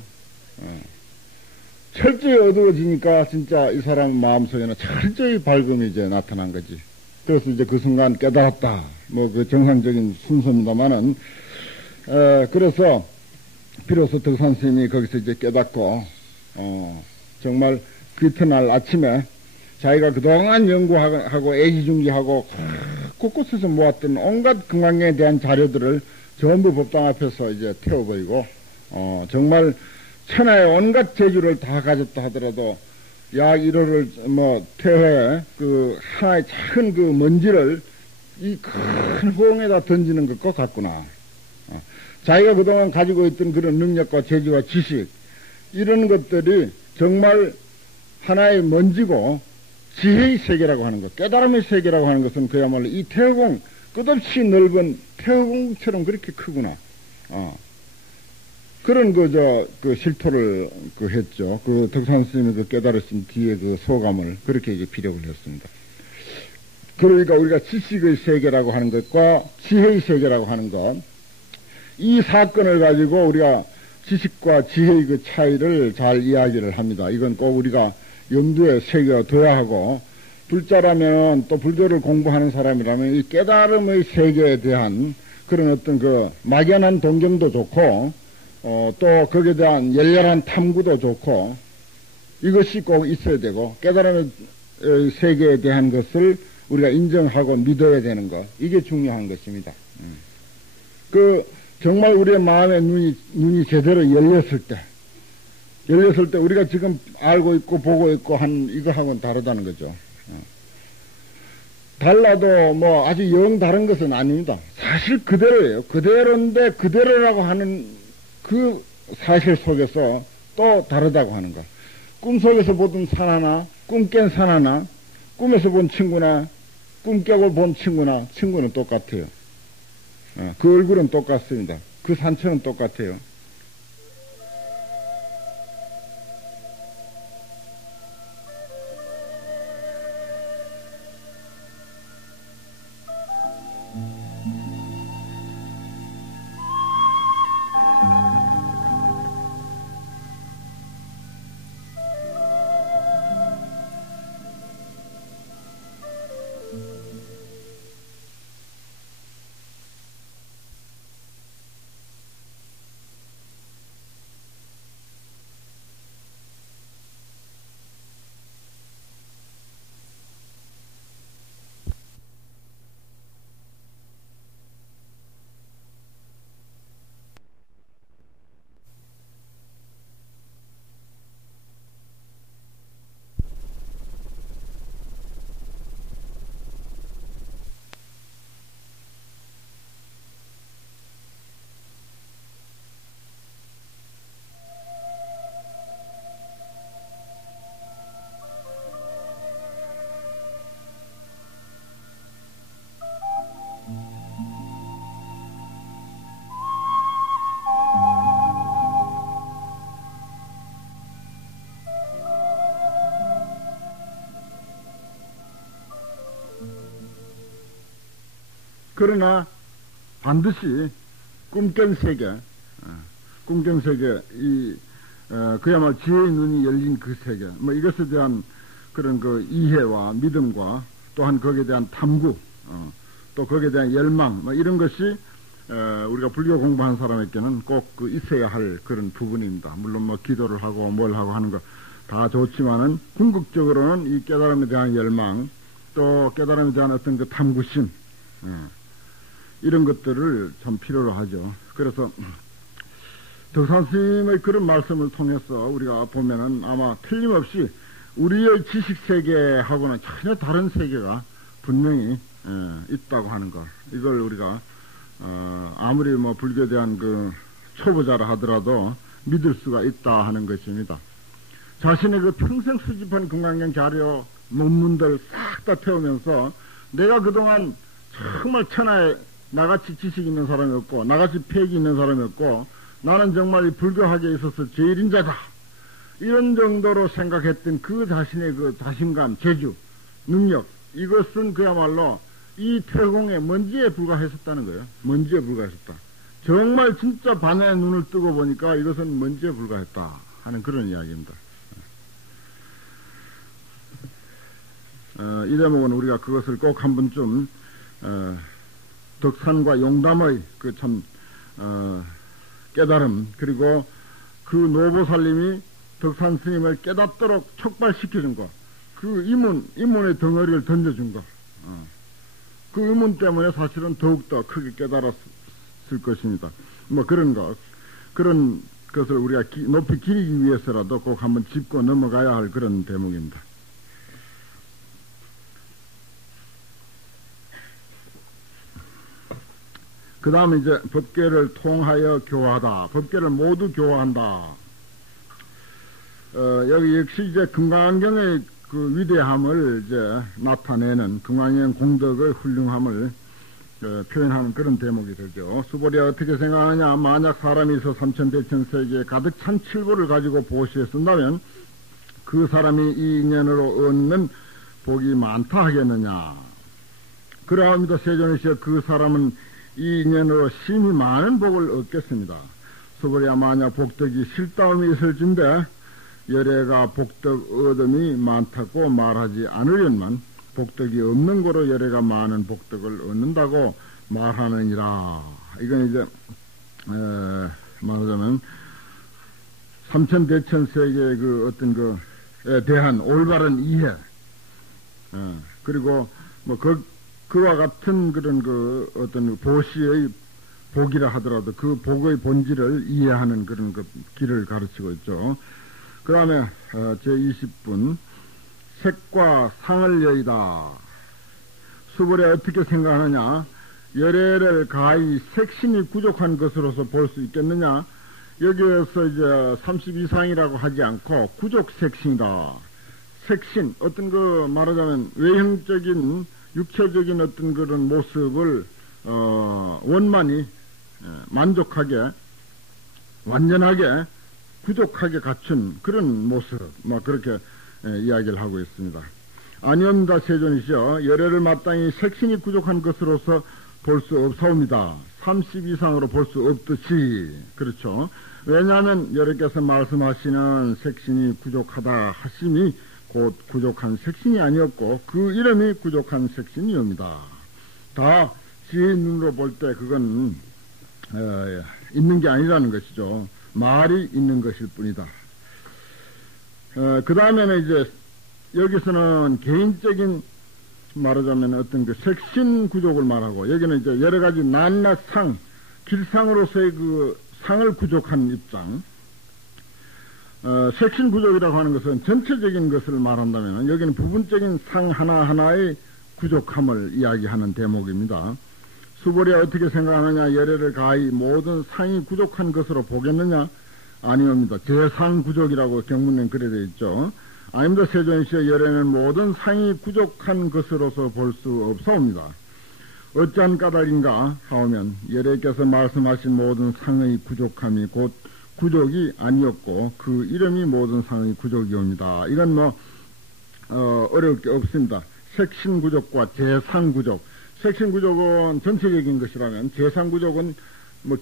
철저히 어두워지니까 진짜 이 사람 마음속에는 철저히 밝음이 이제 나타난 거지. 그래서 이제 그 순간 깨달았다. 뭐 그 정상적인 순서입니다만은, 그래서 비로소 덕산스님이 거기서 이제 깨닫고, 정말 그 이튿날 아침에 자기가 그동안 연구하고 애지중지하고 곳곳에서 모았던 온갖 금강경에 대한 자료들을 전부 법당 앞에서 이제 태워버리고, 정말 천하의 온갖 재주를 다 가졌다 하더라도 약 1호를 뭐 태회 그 하나의 작은 그 먼지를 이 큰 호응에다 던지는 것과 같구나. 자기가 그동안 가지고 있던 그런 능력과 재주와 지식 이런 것들이 정말 하나의 먼지고 지혜의 세계라고 하는 것, 깨달음의 세계라고 하는 것은 그야말로 이 태화공 끝없이 넓은 태화공처럼 그렇게 크구나. 그런 그 실토를 했죠. 그 덕산스님이 그 깨달으신 뒤에 그 소감을 그렇게 이제 비력을 했습니다. 그러니까 우리가 지식의 세계라고 하는 것과 지혜의 세계라고 하는 것, 이 사건을 가지고 우리가 지식과 지혜의 그 차이를 잘 이야기를 합니다. 이건 꼭 우리가 염두에 새겨둬야 하고, 불자라면 또 불교를 공부하는 사람이라면 이 깨달음의 세계에 대한 그런 어떤 그 막연한 동경도 좋고, 또 거기에 대한 열렬한 탐구도 좋고 이것이 꼭 있어야 되고 깨달음의 세계에 대한 것을 우리가 인정하고 믿어야 되는 것 이게 중요한 것입니다. 정말 우리의 마음의 눈이 제대로 열렸을 때 우리가 지금 알고 있고 보고 있고 한 이거하고는 다르다는 거죠. 달라도 뭐 아주 영 다른 것은 아닙니다. 사실 그대로예요. 그대로인데 그대로라고 하는 그 사실 속에서 또 다르다고 하는 거. 꿈속에서 보던 산 하나, 꿈 깬 산 하나, 꿈에서 본 친구나, 꿈격을 본 친구는 똑같아요. 그 얼굴은 똑같습니다. 그 산처는 똑같아요. 그러나 반드시 꿈깬 세계, 그야말로 지혜의 눈이 열린 그 세계, 뭐 이것에 대한 그런 그 이해와 믿음과 또한 거기에 대한 탐구, 또 거기에 대한 열망, 뭐 이런 것이 우리가 불교 공부하는 사람에게는 꼭 그 있어야 할 그런 부분입니다. 물론 뭐 기도를 하고 뭘 하고 하는 거 다 좋지만은 궁극적으로는 이 깨달음에 대한 열망, 또 깨달음에 대한 어떤 그 탐구심, 이런 것들을 참 필요로 하죠. 그래서 덕산 스님의 그런 말씀을 통해서 우리가 보면은 아마 틀림없이 우리의 지식 세계하고는 전혀 다른 세계가 분명히 있다고 하는 것. 이걸 우리가 아무리 뭐 불교에 대한 그 초보자라 하더라도 믿을 수가 있다 하는 것입니다. 자신의 그 평생 수집한 금강경 자료 논문들 싹 다 태우면서 내가 그동안 정말 천하에 나같이 지식 있는 사람이 없고 나같이 패기 있는 사람이 없고 나는 정말 이 불교학에 있어서 제일 인자다 이런 정도로 생각했던 그 자신의 그 자신감, 재주, 능력, 이것은 그야말로 이 태공의 먼지에 불과했었다는 거예요. 먼지에 불과했었다. 정말 진짜 반의 눈을 뜨고 보니까 이것은 먼지에 불과했다 하는 그런 이야기입니다. 이 대목은 우리가 그것을 꼭 한 번쯤 덕산과 용담의 그 참 깨달음, 그리고 그 노보살님이 덕산 스님을 깨닫도록 촉발시켜준 것, 그 인문의 덩어리를 던져준 것, 그 인문 때문에 사실은 더욱더 크게 깨달았을 것입니다. 뭐 그런 것을 우리가 높이 기리기 위해서라도 꼭 한번 짚고 넘어가야 할 그런 대목입니다. 그 다음에 이제 법계를 통하여 교화하다. 법계를 모두 교화한다. 여기 역시 이제 금강경의 그 위대함을 이제 나타내는 금강경 공덕의 훌륭함을 표현하는 그런 대목이 되죠. 수보리야 어떻게 생각하느냐. 만약 사람이 있어 삼천대천세계에 가득 찬 칠보를 가지고 보시에 쓴다면 그 사람이 이 인연으로 얻는 복이 많다 하겠느냐. 그러함에도 세존이시여 그 사람은 이 인연으로 심히 많은 복을 얻겠습니다. 수보리야 만약 복덕이 실다움이 있을진데 열애가 복덕 얻음이 많다고 말하지 않으련만 복덕이 없는 거로 열애가 많은 복덕을 얻는다고 말하느니라. 이건 이제 말하자면 삼천대천세계의 그 어떤 그에 대한 올바른 이해, 그리고 뭐 그와 같은 그런 그 어떤 보시의 복이라 하더라도 그 복의 본질을 이해하는 그런 그 길을 가르치고 있죠. 그 다음에 제20분 색과 상을 여의다. 수보리야 어떻게 생각하느냐. 열애를 가히 색신이 부족한 것으로서 볼 수 있겠느냐. 여기에서 이제 30 이상이라고 하지 않고 구족색신이다. 색신, 어떤 그 말하자면 외형적인 육체적인 어떤 그런 모습을 원만히 만족하게 완전하게 부족하게 갖춘 그런 모습 그렇게 이야기를 하고 있습니다. 아니옵니다. 세존이시여 열애를 마땅히 색신이 부족한 것으로서 볼 수 없사옵니다. 30 이상으로 볼 수 없듯이. 그렇죠. 왜냐하면 여러께서 말씀하시는 색신이 부족하다 하심이 곧 부족한 색신이 아니었고 그 이름이 부족한 색신이옵니다. 다 지혜의 눈으로 볼 때 그건 있는 게 아니라는 것이죠. 말이 있는 것일 뿐이다. 그 다음에는 이제 여기서는 개인적인 말하자면 어떤 그 색신 구족을 말하고 여기는 이제 여러 가지 낱낱상 길상으로서의 그 상을 구족한 입장. 색신 구족이라고 하는 것은 전체적인 것을 말한다면 여기는 부분적인 상 하나하나의 구족함을 이야기하는 대목입니다. 수보리야 어떻게 생각하느냐? 열애를 가히 모든 상이 부족한 것으로 보겠느냐? 아니옵니다. 제상구족이라고 경문에 그래 되어 있죠. 아닙니다. 세존시여 열애는 모든 상이 부족한 것으로서 볼 수 없사옵니다. 어찌한 까닭인가 하오면 열애께서 말씀하신 모든 상의 부족함이 곧 구족이 아니었고 그 이름이 모든 상의 구족이옵니다. 이건 어려울 게 없습니다. 색신구족과 제상구족. 색신구족은 전체적인 것이라면 제상구족은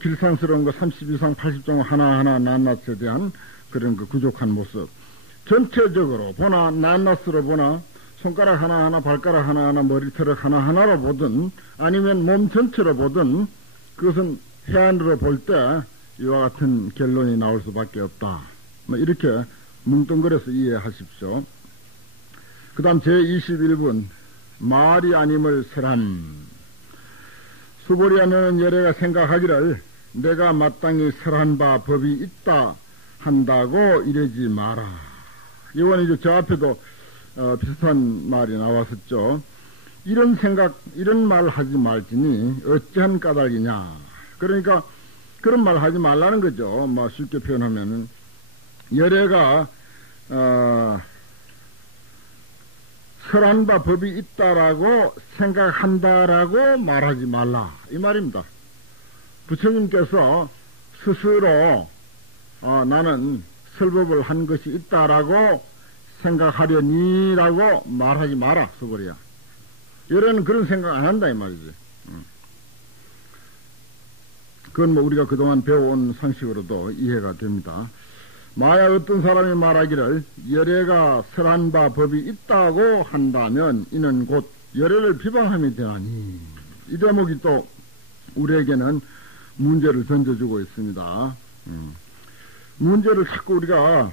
길상스러운 거 30 이상 80 정도 하나하나 낱낱에 대한 그런 그 구족한 모습. 전체적으로 보나 낱낱으로 보나 손가락 하나하나 발가락 하나하나 머리털을 하나하나로 보든 아니면 몸 전체로 보든 그것은 해안으로 볼 때 이와 같은 결론이 나올 수밖에 없다. 이렇게 뭉뚱그려서 이해하십시오. 그 다음 제21분 말이 아님을 설한. 수보리아는 열애가 생각하기를 내가 마땅히 설한 바 법이 있다 한다고 이러지 마라. 이번에 이제 저 앞에도 비슷한 말이 나왔었죠. 이런 생각, 이런 말 하지 말지니 어찌한 까닭이냐. 그러니까 그런 말 하지 말라는 거죠. 쉽게 표현하면은 열애가 설한 바 법이 있다라고 생각한다라고 말하지 말라 이 말입니다. 부처님께서 스스로 나는 설법을 한 것이 있다라고 생각하려니라고 말하지 마라. 써버려. 열애는 그런 생각 안 한다 이 말이지. 그건 우리가 그동안 배워온 상식으로도 이해가 됩니다. 만약 어떤 사람이 말하기를 열애가 설한 바 법이 있다고 한다면 이는 곧 열애를 비방함이 되나니 이 대목이 또 우리에게는 문제를 던져주고 있습니다. 문제를 자꾸 우리가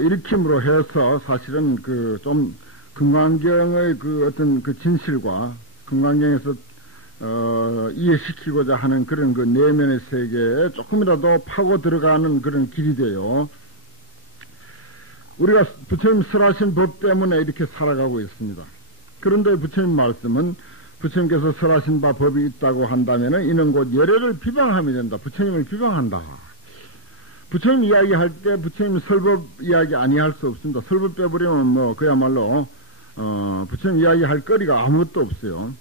일으킴으로 해서 사실은 그 좀 금강경의 그 어떤 그 진실과 금강경에서 이해시키고자 하는 그런 그 내면의 세계에 조금이라도 파고 들어가는 그런 길이 돼요. 우리가 부처님 설하신 법 때문에 이렇게 살아가고 있습니다. 그런데 부처님 말씀은 부처님께서 설하신 바 법이 있다고 한다면은 이는 곧 열애를 비방하면 된다. 부처님을 비방한다. 부처님 이야기할 때 부처님 설법 이야기 아니할 수 없습니다. 설법 빼버리면 그야말로 부처님 이야기할 거리가 아무것도 없어요.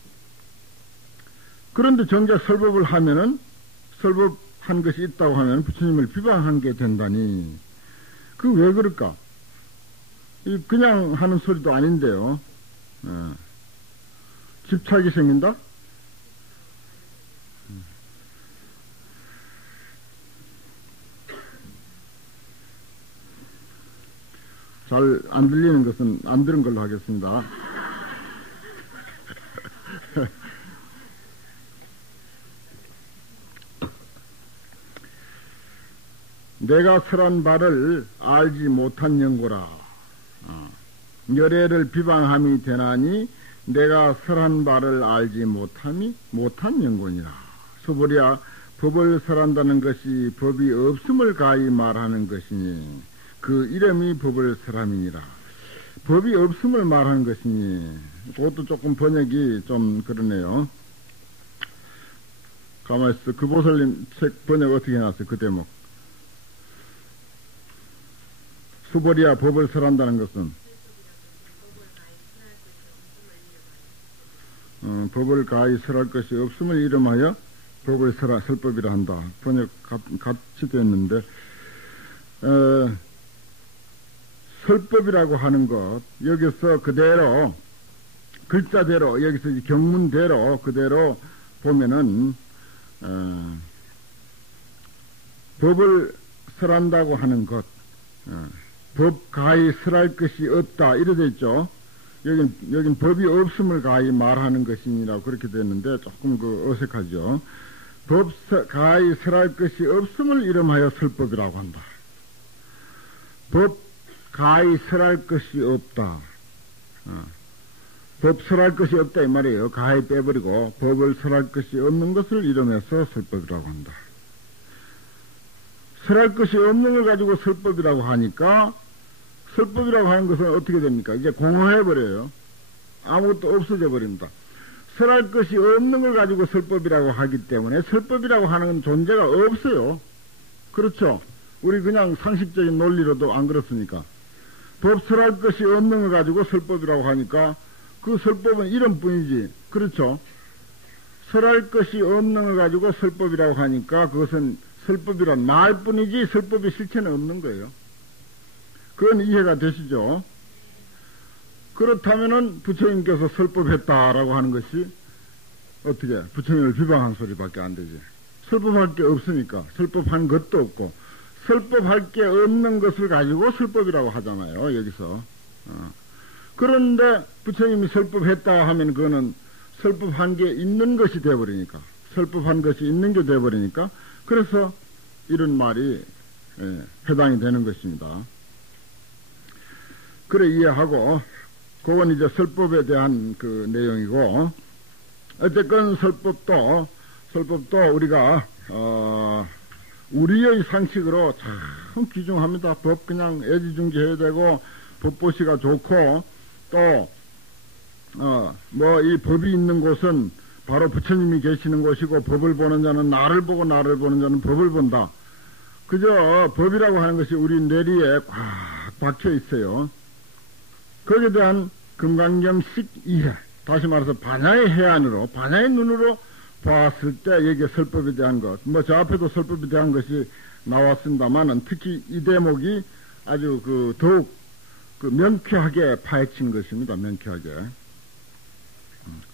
그런데 정작 설법을 하면은 설법한 것이 있다고 하면 부처님을 비방한 게 된다니 그 왜 그럴까? 그냥 하는 소리도 아닌데요. 집착이 생긴다? 잘 안 들리는 것은 안 들은 걸로 하겠습니다. 내가 설한 바를 알지 못한 연고라. 열애를 비방함이 되나니 내가 설한 바를 알지 못한 연고니라. 수보리야 법을 설한다는 것이 법이 없음을 가히 말하는 것이니 그 이름이 법을 설함이니라. 법이 없음을 말하는 것이니 그것도 조금 번역이 좀 그러네요. 가만히 있어. 그 보살님 책 번역 어떻게 해놨어요? 그 대목. 수보리야 법을 설한다는 것은 법을 가히 설할 것이 없음을 이름하여 법을 설법이라 한다. 번역 같이 됐는데, 설법이라고 하는 것, 여기서 그대로, 글자대로, 여기서 경문대로 그대로 보면은, 법을 설한다고 하는 것, 법 가히 설할 것이 없다. 이래 있죠. 여긴 법이 없음을 가히 말하는 것이니라 그렇게 됐는데 조금 어색하죠. 법 가히 설할 것이 없음을 이름하여 설법이라고 한다. 법 가히 설할 것이 없다. 법 설할 것이 없다 이 말이에요. 가히 빼버리고 법을 설할 것이 없는 것을 이름해서 설법이라고 한다. 설할 것이 없는 걸 가지고 설법이라고 하니까 설법이라고 하는 것은 어떻게 됩니까? 이제 공허해버려요. 아무것도 없어져 버립니다. 설할 것이 없는 걸 가지고 설법이라고 하기 때문에 설법이라고 하는 존재가 없어요. 그렇죠? 우리 그냥 상식적인 논리로도 안 그렇습니까? 법 설할 것이 없는 걸 가지고 설법이라고 하니까 그 설법은 이름뿐이지. 그렇죠? 설할 것이 없는 걸 가지고 설법이라고 하니까 그것은 설법이란 말뿐이지 설법의 실체는 없는 거예요. 그건 이해가 되시죠? 그렇다면은 부처님께서 설법했다라고 하는 것이 어떻게 부처님을 비방한 소리밖에 안 되지. 설법할 게 없으니까 설법한 것도 없고 설법할 게 없는 것을 가지고 설법이라고 하잖아요. 여기서. 그런데 부처님이 설법했다 하면 그거는 설법한 게 있는 것이 되어버리니까 설법한 것이 있는 게 되어버리니까 그래서 이런 말이 해당이 되는 것입니다. 그래 이해하고 그건 이제 설법에 대한 그 내용이고 어쨌건 설법도 우리가 우리의 상식으로 참 귀중합니다. 법 그냥 애지중지해야 되고 법보시가 좋고 또 뭐 이 법이 있는 곳은 바로 부처님이 계시는 곳이고 법을 보는 자는 나를 보고 나를 보는 자는 법을 본다. 그저 법이라고 하는 것이 우리 뇌리에 꽉 박혀 있어요. 거기에 대한 금강경식 이해, 다시 말해서 반야의 해안으로, 반야의 눈으로 봤을 때 여기에 설법에 대한 것, 뭐 저 앞에도 설법에 대한 것이 나왔습니다만은 특히 이 대목이 아주 더욱 명쾌하게 파헤친 것입니다. 명쾌하게.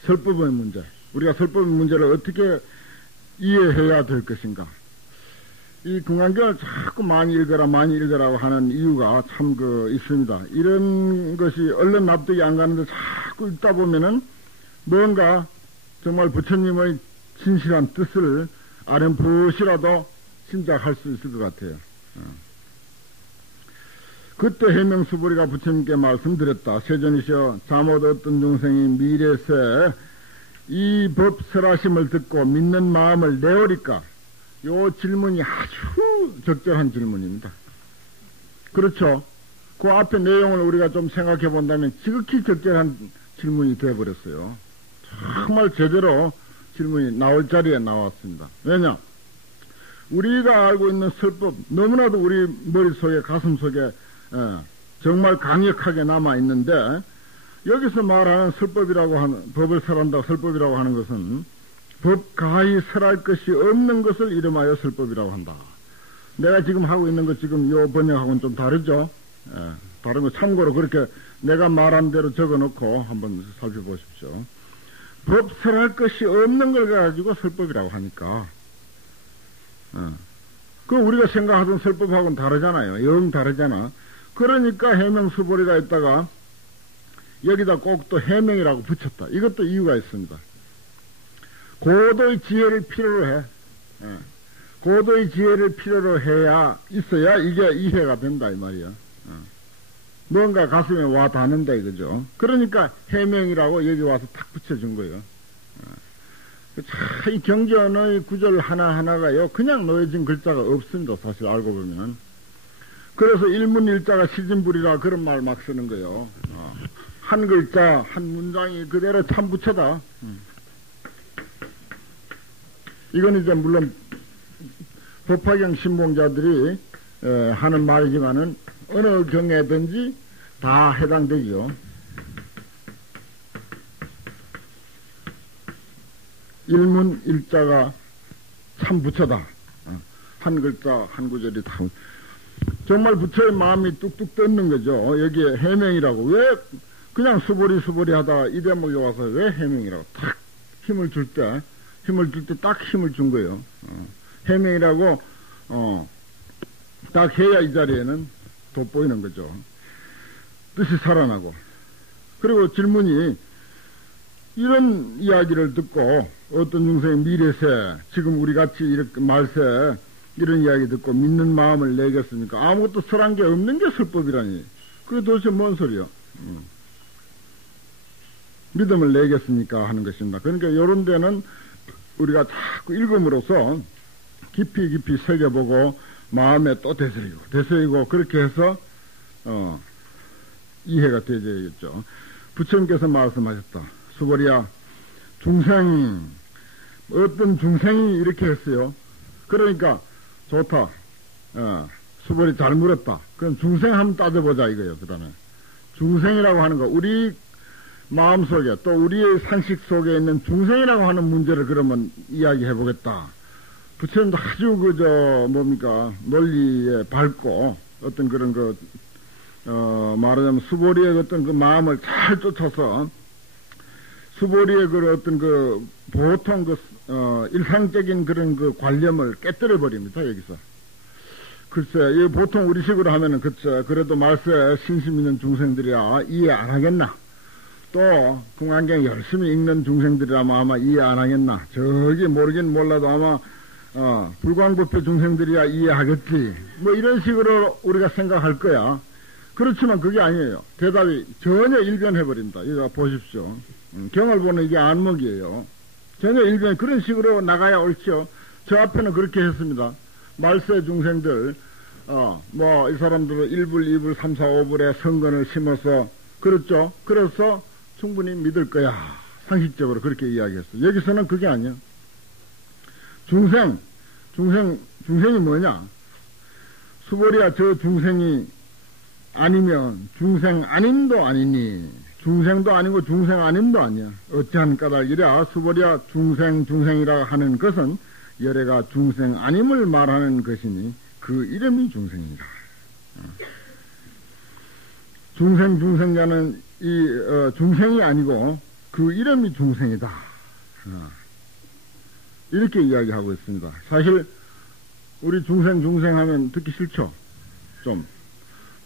설법의 문제. 우리가 설법의 문제를 어떻게 이해해야 될 것인가. 이 금강경을 자꾸 많이 읽으라고 하는 이유가 참 있습니다. 이런 것이 얼른 납득이 안 가는데 자꾸 읽다 보면은 뭔가 정말 부처님의 진실한 뜻을 아련풋이라도 짐작할 수 있을 것 같아요. 그때 해명수보리가 부처님께 말씀드렸다. 세존이시여 잠옷 어떤 중생이 미래세 이 법 설하심을 듣고 믿는 마음을 내오리까? 요 질문이 아주 적절한 질문입니다. 그렇죠? 그 앞에 내용을 우리가 좀 생각해 본다면 지극히 적절한 질문이 되어버렸어요. 정말 제대로 질문이 나올 자리에 나왔습니다. 왜냐? 우리가 알고 있는 설법 너무나도 우리 머릿속에 가슴속에 정말 강력하게 남아있는데 여기서 말하는 설법이라고 하는 법을 설한다고 설법이라고 하는 것은 법 가히 설할 것이 없는 것을 이름하여 설법이라고 한다. 내가 지금 하고 있는 것 지금 요 번역하고는 좀 다르죠? 다른 거 참고로 그렇게 내가 말한 대로 적어 놓고 한번 살펴보십시오. 법 설할 것이 없는 걸 가지고 설법이라고 하니까 그 우리가 생각하던 설법하고는 다르잖아요. 영 다르잖아. 그러니까 해명수보리가 있다가 여기다 꼭 또 해명이라고 붙였다. 이것도 이유가 있습니다. 고도의 지혜를 필요로 해. 고도의 지혜를 필요로 해야 있어야 이게 이해가 된다 이 말이야. 뭔가 가슴에 와 닿는다 이거죠. 그러니까 해명이라고 여기 와서 탁 붙여준 거예요. 이 경전의 구절 하나하나가요 그냥 놓여진 글자가 없습니다. 사실 알고 보면. 그래서 일문일자가 시진불이라 그런 말 막 쓰는 거예요. 한 글자 한 문장이 그대로 참 붙여다. 이건 이제 물론 법화경 신봉자들이 하는 말이지만은 어느 경에든지 다 해당되죠. 일문 일자가 참 부처다. 한 글자 한 구절이 다 정말 부처의 마음이 뚝뚝 떴는 거죠. 여기에 해명이라고. 왜 그냥 수보리 하다가 이 대목에 와서 왜 해명이라고 탁 힘을 줄 때 딱 힘을 준 거예요. 해명이라고 딱 해야 이 자리에는 돋보이는 거죠. 뜻이 살아나고. 그리고 질문이 이런 이야기를 듣고 어떤 중생의 미래세, 지금 우리 같이 이렇게 말세 이런 이야기 듣고 믿는 마음을 내겠습니까? 아무것도 설한 게 없는 게 설법이라니. 그게 도대체 뭔 소리요? 믿음을 내겠습니까? 하는 것입니다. 그러니까 요런 데는 우리가 자꾸 읽음으로써 깊이 새겨보고 마음에 또 되새기고 그렇게 해서 이해가 되어야겠죠. 부처님께서 말씀하셨다. 수보리야, 중생, 어떤 중생이 이렇게 했어요. 그러니까 좋다. 수보리 잘 물었다. 그럼 중생 한번 따져보자 이거예요. 그 다음에 중생이라고 하는 거, 우리 마음속에 또 우리의 상식 속에 있는 중생이라고 하는 문제를 그러면 이야기해보겠다. 부처님도 아주 논리에 밝고 어떤 그런 말하자면 수보리의 어떤 그 마음을 잘 쫓아서 수보리의 어떤 보통 일상적인 그런 관념을 깨뜨려 버립니다, 여기서. 글쎄, 보통 우리식으로 하면은, 그래도 말세 신심 있는 중생들이야 이해 안 하겠나? 또, 공안경 열심히 읽는 중생들이라면 아마 이해 안 하겠나? 저기 모르긴 몰라도 아마, 불광법회 중생들이야 이해하겠지. 뭐 이런 식으로 우리가 생각할 거야. 그렇지만 그게 아니에요. 대답이 전혀 일변해버린다. 이거 보십시오. 경을 보는 이게 안목이에요. 전혀 일변, 그런 식으로 나가야 옳죠. 저 앞에는 그렇게 했습니다. 말세 중생들, 이 사람들은 1불, 2불, 3, 4, 5불에 성근을 심어서, 그렇죠. 그래서 충분히 믿을 거야. 상식적으로 그렇게 이야기했어. 여기서는 그게 아니야. 중생이 뭐냐? 수보리야, 저 중생이 아니면 중생 아님도 아니니, 중생도 아니고 중생 아님도 아니야. 어찌한 까닭이랴? 수보리야, 중생이라 하는 것은 열애가 중생 아님을 말하는 것이니 그 이름이 중생이다. 중생자는 중생이 아니고 그 이름이 중생이다. 이렇게 이야기하고 있습니다. 사실 우리 중생 하면 듣기 싫죠. 좀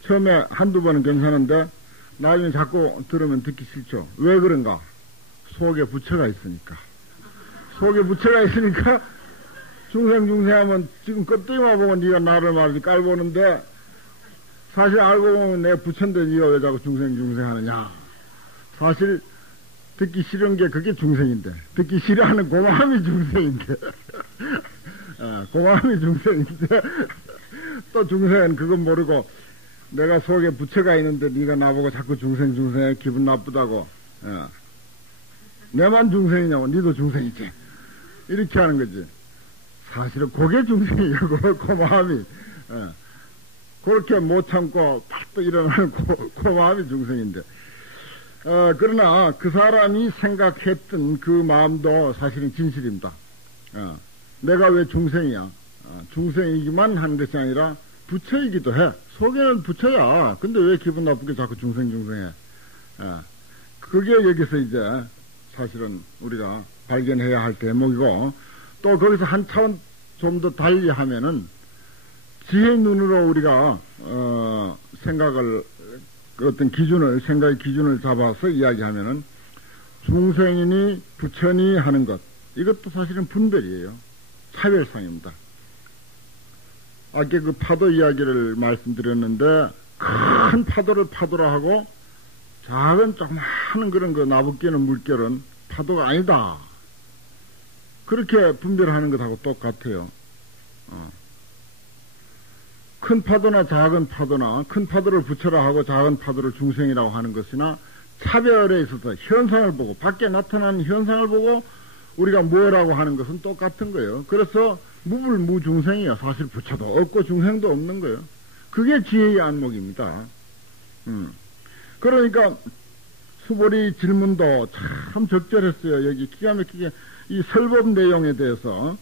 처음에 한두 번은 괜찮은데 나중에 자꾸 들으면 듣기 싫죠. 왜 그런가? 속에 부처가 있으니까. 속에 부처가 있으니까 중생 하면 지금 껍데기만 보고 네가 나를 말이지 깔보는데 사실 알고 보면 내 부처인데 네가 왜 자꾸 중생 하느냐. 사실 듣기 싫은 게 그게 중생인데, 듣기 싫어하는 고마움이 중생인데, 고마움이 중생인데, 또 중생은 그건 모르고, 내가 속에 부처가 있는데 네가 나보고 자꾸 중생해 기분 나쁘다고, 내만 중생이냐고, 니도 중생이지. 이렇게 하는 거지. 사실은 그게 중생이고, 고마움이, 그렇게 못 참고 팍 일어나는 고마움이 중생인데, 그러나 그 사람이 생각했던 그 마음도 사실은 진실입니다. 내가 왜 중생이야? 중생이기만 한 것이 아니라 부처이기도 해. 속에는 부처야. 근데 왜 기분 나쁘게 자꾸 중생해? 그게 여기서 이제 사실은 우리가 발견해야 할 대목이고, 또 거기서 한 차원 좀 더 달리 하면은 지혜의 눈으로 우리가 생각을 어떤 생각의 기준을 잡아서 이야기하면은 중생이니 부처니 하는 것, 이것도 사실은 분별이에요. 차별상입니다. 아까 그 파도 이야기를 말씀드렸는데, 큰 파도를 파도라 하고 작은 조그마한 그런 나부끼는 물결은 파도가 아니다. 그렇게 분별하는 것하고 똑같아요. 큰 파도나 작은 파도나, 큰 파도를 부처라 하고 작은 파도를 중생이라고 하는 것이나 차별에 있어서 현상을 보고, 밖에 나타나는 현상을 보고 우리가 뭐라고 하는 것은 똑같은 거예요. 그래서 무불무중생이야. 사실 부처도 없고 중생도 없는 거예요. 그게 지혜의 안목입니다. 그러니까 수보리 질문도 참 적절했어요. 여기 기가 막히게 이 설법 내용에 대해서도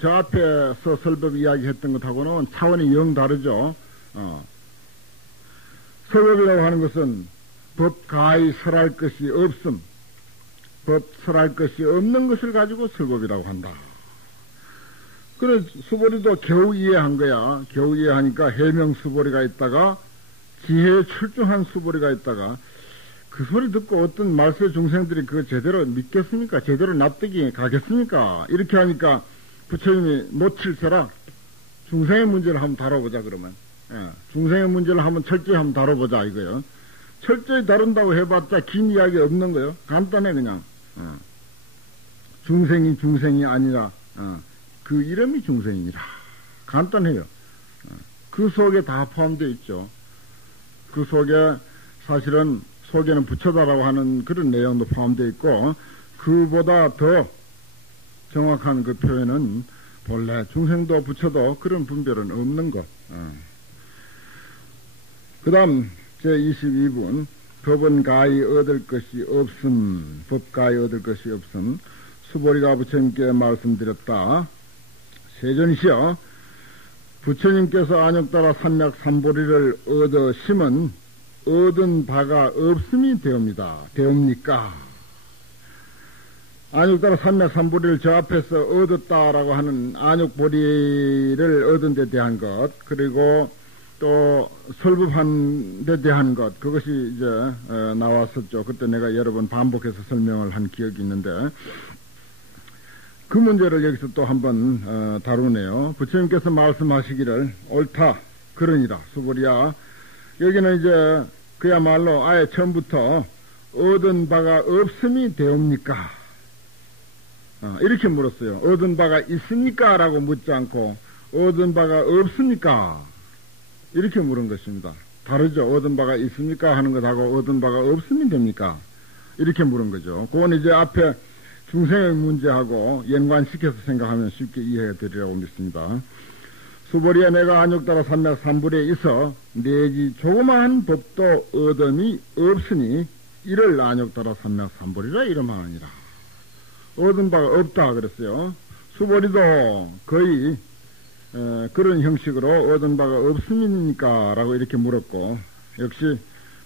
저 앞에서 설법 이야기했던 것하고는 차원이 영 다르죠. 설법이라고 하는 것은 법 가히 설할 것이 없음, 법 설할 것이 없는 것을 가지고 설법이라고 한다. 그래, 수보리도 겨우 이해한 거야. 겨우 이해하니까 해명 수보리가 있다가 지혜에 출중한 수보리가 있다가 그 소리 듣고 어떤 말세 중생들이 그거 제대로 믿겠습니까? 제대로 납득이 가겠습니까? 이렇게 하니까 부처님이 놓칠세라. 중생의 문제를 한번 다뤄보자 그러면. 중생의 문제를 한번 철저히 한번 다뤄보자 이거요. 철저히 다룬다고 해봤자 긴 이야기 없는 거요. 간단해 그냥. 중생이 아니라 그 이름이 중생이라. 간단해요. 그 속에 다 포함되어 있죠. 그 속에 사실은 속에는 부처다라고 하는 그런 내용도 포함되어 있고 그보다 더 정확한 그 표현은 본래 중생도 부처도 그런 분별은 없는 것. 그 다음 제22분 법은 가히 얻을 것이 없음, 법 가히 얻을 것이 없음. 수보리가 부처님께 말씀드렸다. 세존이시여 부처님께서 안욕따라 삼맥 삼보리를 얻으심은 얻은 바가 없음이 되옵니까? 안욕따라 삼맥 삼보리를 저 앞에서 얻었다라고 하는 안욕보리를 얻은 데 대한 것, 그리고 또 설법한 데 대한 것, 그것이 이제 나왔었죠. 그때 내가 여러 번 반복해서 설명을 한 기억이 있는데 그 문제를 여기서 또 한번 다루네요. 부처님께서 말씀하시기를 옳다 그러니라. 수보리야, 여기는 이제 그야말로 아예 처음부터 얻은 바가 없음이 되옵니까? 이렇게 물었어요. 얻은 바가 있습니까? 라고 묻지 않고 얻은 바가 없습니까? 이렇게 물은 것입니다. 다르죠. 얻은 바가 있습니까? 하는 것하고 얻은 바가 없으면 됩니까? 이렇게 물은 거죠. 그건 이제 앞에 중생의 문제하고 연관시켜서 생각하면 쉽게 이해가 되리라고 믿습니다. 수보리야, 내가 안욕따라 삼맥 삼불에 있어 내지 조그마한 법도 얻음이 없으니 이를 안욕따라 삼맥 삼불이라 이름하느니라. 얻은 바가 없다 그랬어요. 수보리도 거의 그런 형식으로 얻은 바가 없음이니까 라고 이렇게 물었고, 역시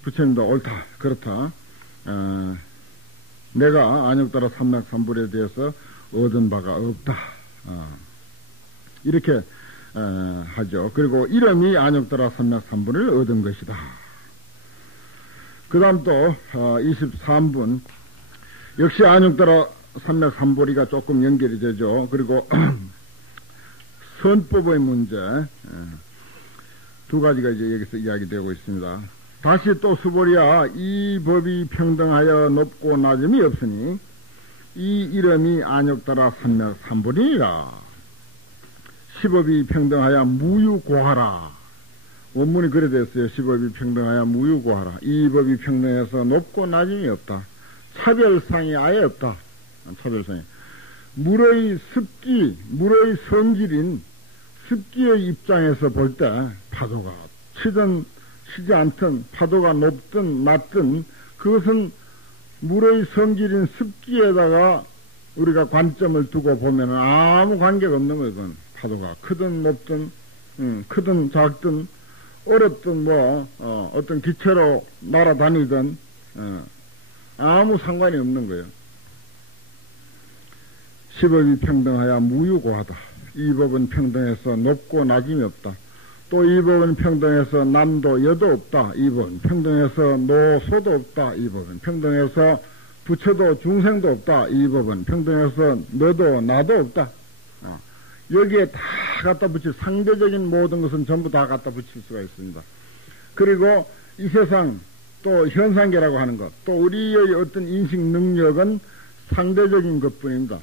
부처님도 옳다 그렇다. 내가 안욕따라 삼맥 삼불에 대해서 얻은 바가 없다. 이렇게 하죠. 그리고 이름이 안욕따라 삼맥 삼불을 얻은 것이다. 그 다음 또 23분 역시 안욕따라 삼맥 삼불이가 조금 연결이 되죠. 그리고 선법의 문제 두 가지가 이제 여기서 이야기되고 있습니다. 다시 또 수보리야, 이 법이 평등하여 높고 낮음이 없으니 이 이름이 안욕따라 삼맥 삼불이니라. 시법이 평등하여 무유고하라. 원문이 그래 됐어요. 시법이 평등하여 무유고하라. 이 법이 평등해서 높고 낮음이 없다. 차별상이 아예 없다. 차별상이. 물의 습기, 물의 성질인 습기의 입장에서 볼 때 파도가 치든 치지 않든 파도가 높든 낮든 그것은 물의 성질인 습기에다가 우리가 관점을 두고 보면 아무 관계가 없는 거예요. 그건 파도가 크든 높든 크든 작든 어렵든 어떤 기체로 날아다니든 아무 상관이 없는 거예요. 시법이 평등하여 무유고하다. 이 법은 평등해서 높고 낮음이 없다. 또 이 법은 평등해서 남도 여도 없다. 이 법은 평등해서 노소도 없다. 이 법은 평등해서 부처도 중생도 없다. 이 법은 평등해서 너도 나도 없다. 여기에 다 갖다 붙일, 상대적인 모든 것은 전부 다 갖다 붙일 수가 있습니다. 그리고 이 세상 또 현상계라고 하는 것, 또 우리의 어떤 인식 능력은 상대적인 것 뿐입니다.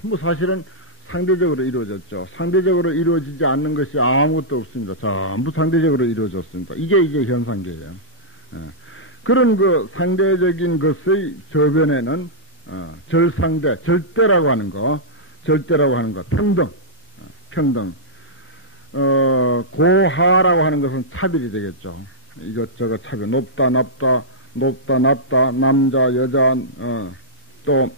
전부 사실은 상대적으로 이루어졌죠. 상대적으로 이루어지지 않는 것이 아무것도 없습니다. 전부 상대적으로 이루어졌습니다. 이게 현상계예요. 그런 그 상대적인 것의 저변에는 절상대, 절대라고 하는 것, 평등, 고하라고 하는 것은 차별이 되겠죠. 이것저것 차별, 높다, 낮다, 높다, 낮다, 남자, 여자, 또,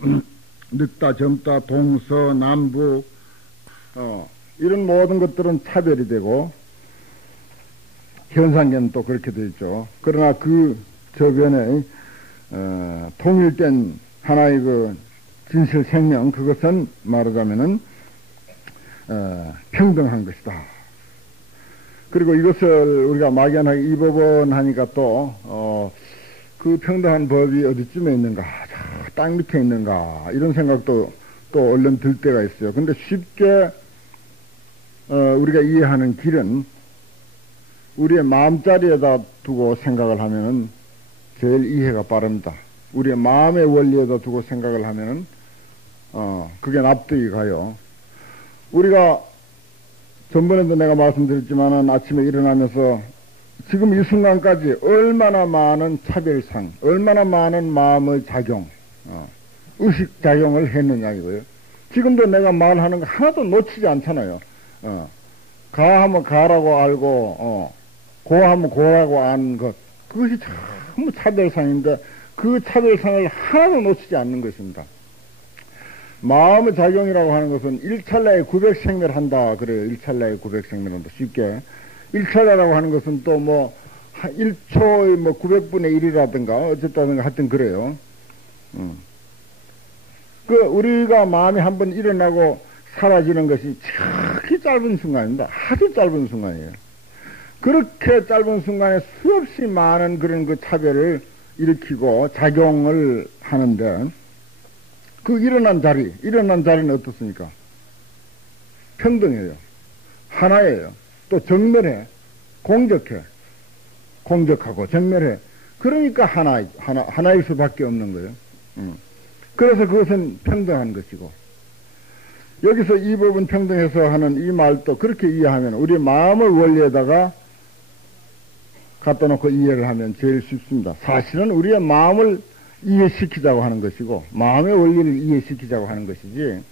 늙다, 젊다, 동서, 남북, 이런 모든 것들은 차별이 되고, 현상계는 또 그렇게 되어 있죠. 그러나 그 저변에, 통일된 하나의 그 진실 생명, 그것은 말하자면은, 평등한 것이다. 그리고 이것을 우리가 막연하게 이 법원 하니까 또, 그 평등한 법이 어디쯤에 있는가, 땅 밑에 있는가, 이런 생각도 또 얼른 들 때가 있어요. 근데 쉽게, 우리가 이해하는 길은 우리의 마음자리에다 두고 생각을 하면은 제일 이해가 빠릅니다. 우리의 마음의 원리에다 두고 생각을 하면은, 그게 납득이 가요. 우리가 전번에도 내가 말씀드렸지만은 아침에 일어나면서 지금 이 순간까지 얼마나 많은 차별상, 얼마나 많은 마음의 작용, 의식작용을 했느냐 이거예요. 지금도 내가 말하는 거 하나도 놓치지 않잖아요. 가 하면 가라고 알고, 고 하면 고라고 아는 것. 그것이 전부 차별상인데 그 차별상을 하나도 놓치지 않는 것입니다. 마음의 작용이라고 하는 것은 1찰나에 900생멸 한다 그래요. 1찰나에 900생멸 한다. 쉽게. 1찰나라고 하는 것은 또 뭐 1초의 뭐 900분의 1이라든가 어쨌다든가 하여튼 그래요. 그 우리가 마음이 한번 일어나고 사라지는 것이極짧은 순간입니다. 아주 짧은 순간이에요. 그렇게 짧은 순간에 수없이 많은 그런 그 차별을 일으키고 작용을 하는데 그 일어난 자리는 어떻습니까? 평등해요. 하나예요. 또 정멸해. 공적하고 정멸해. 그러니까 하나일 수밖에 없는 거예요. 그래서 그것은 평등한 것이고. 여기서 이 법은 평등해서 하는 이 말도 그렇게 이해하면 우리 마음의 원리에다가 갖다 놓고 이해를 하면 제일 쉽습니다. 사실은 우리의 마음을 이해시키자고 하는 것이고 마음의 원리를 이해시키자고 하는 것이지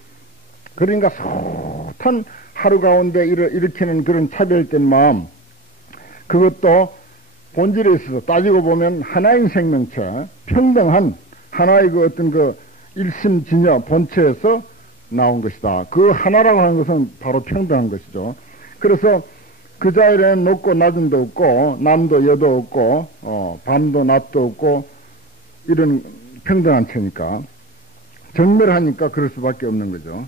그러니까 숱한 하루 가운데 일으키는 그런 차별된 마음 그것도 본질에 있어서 따지고 보면 하나인 생명체 평등한 하나의 그 어떤 그 일심진여 본체에서 나온 것이다. 그 하나라고 하는 것은 바로 평등한 것이죠. 그래서 그 자리에는 높고 낮음도 없고 남도 여도 없고 밤도 낮도 없고 이런 평등한 체니까 정멸하니까 그럴 수밖에 없는 거죠.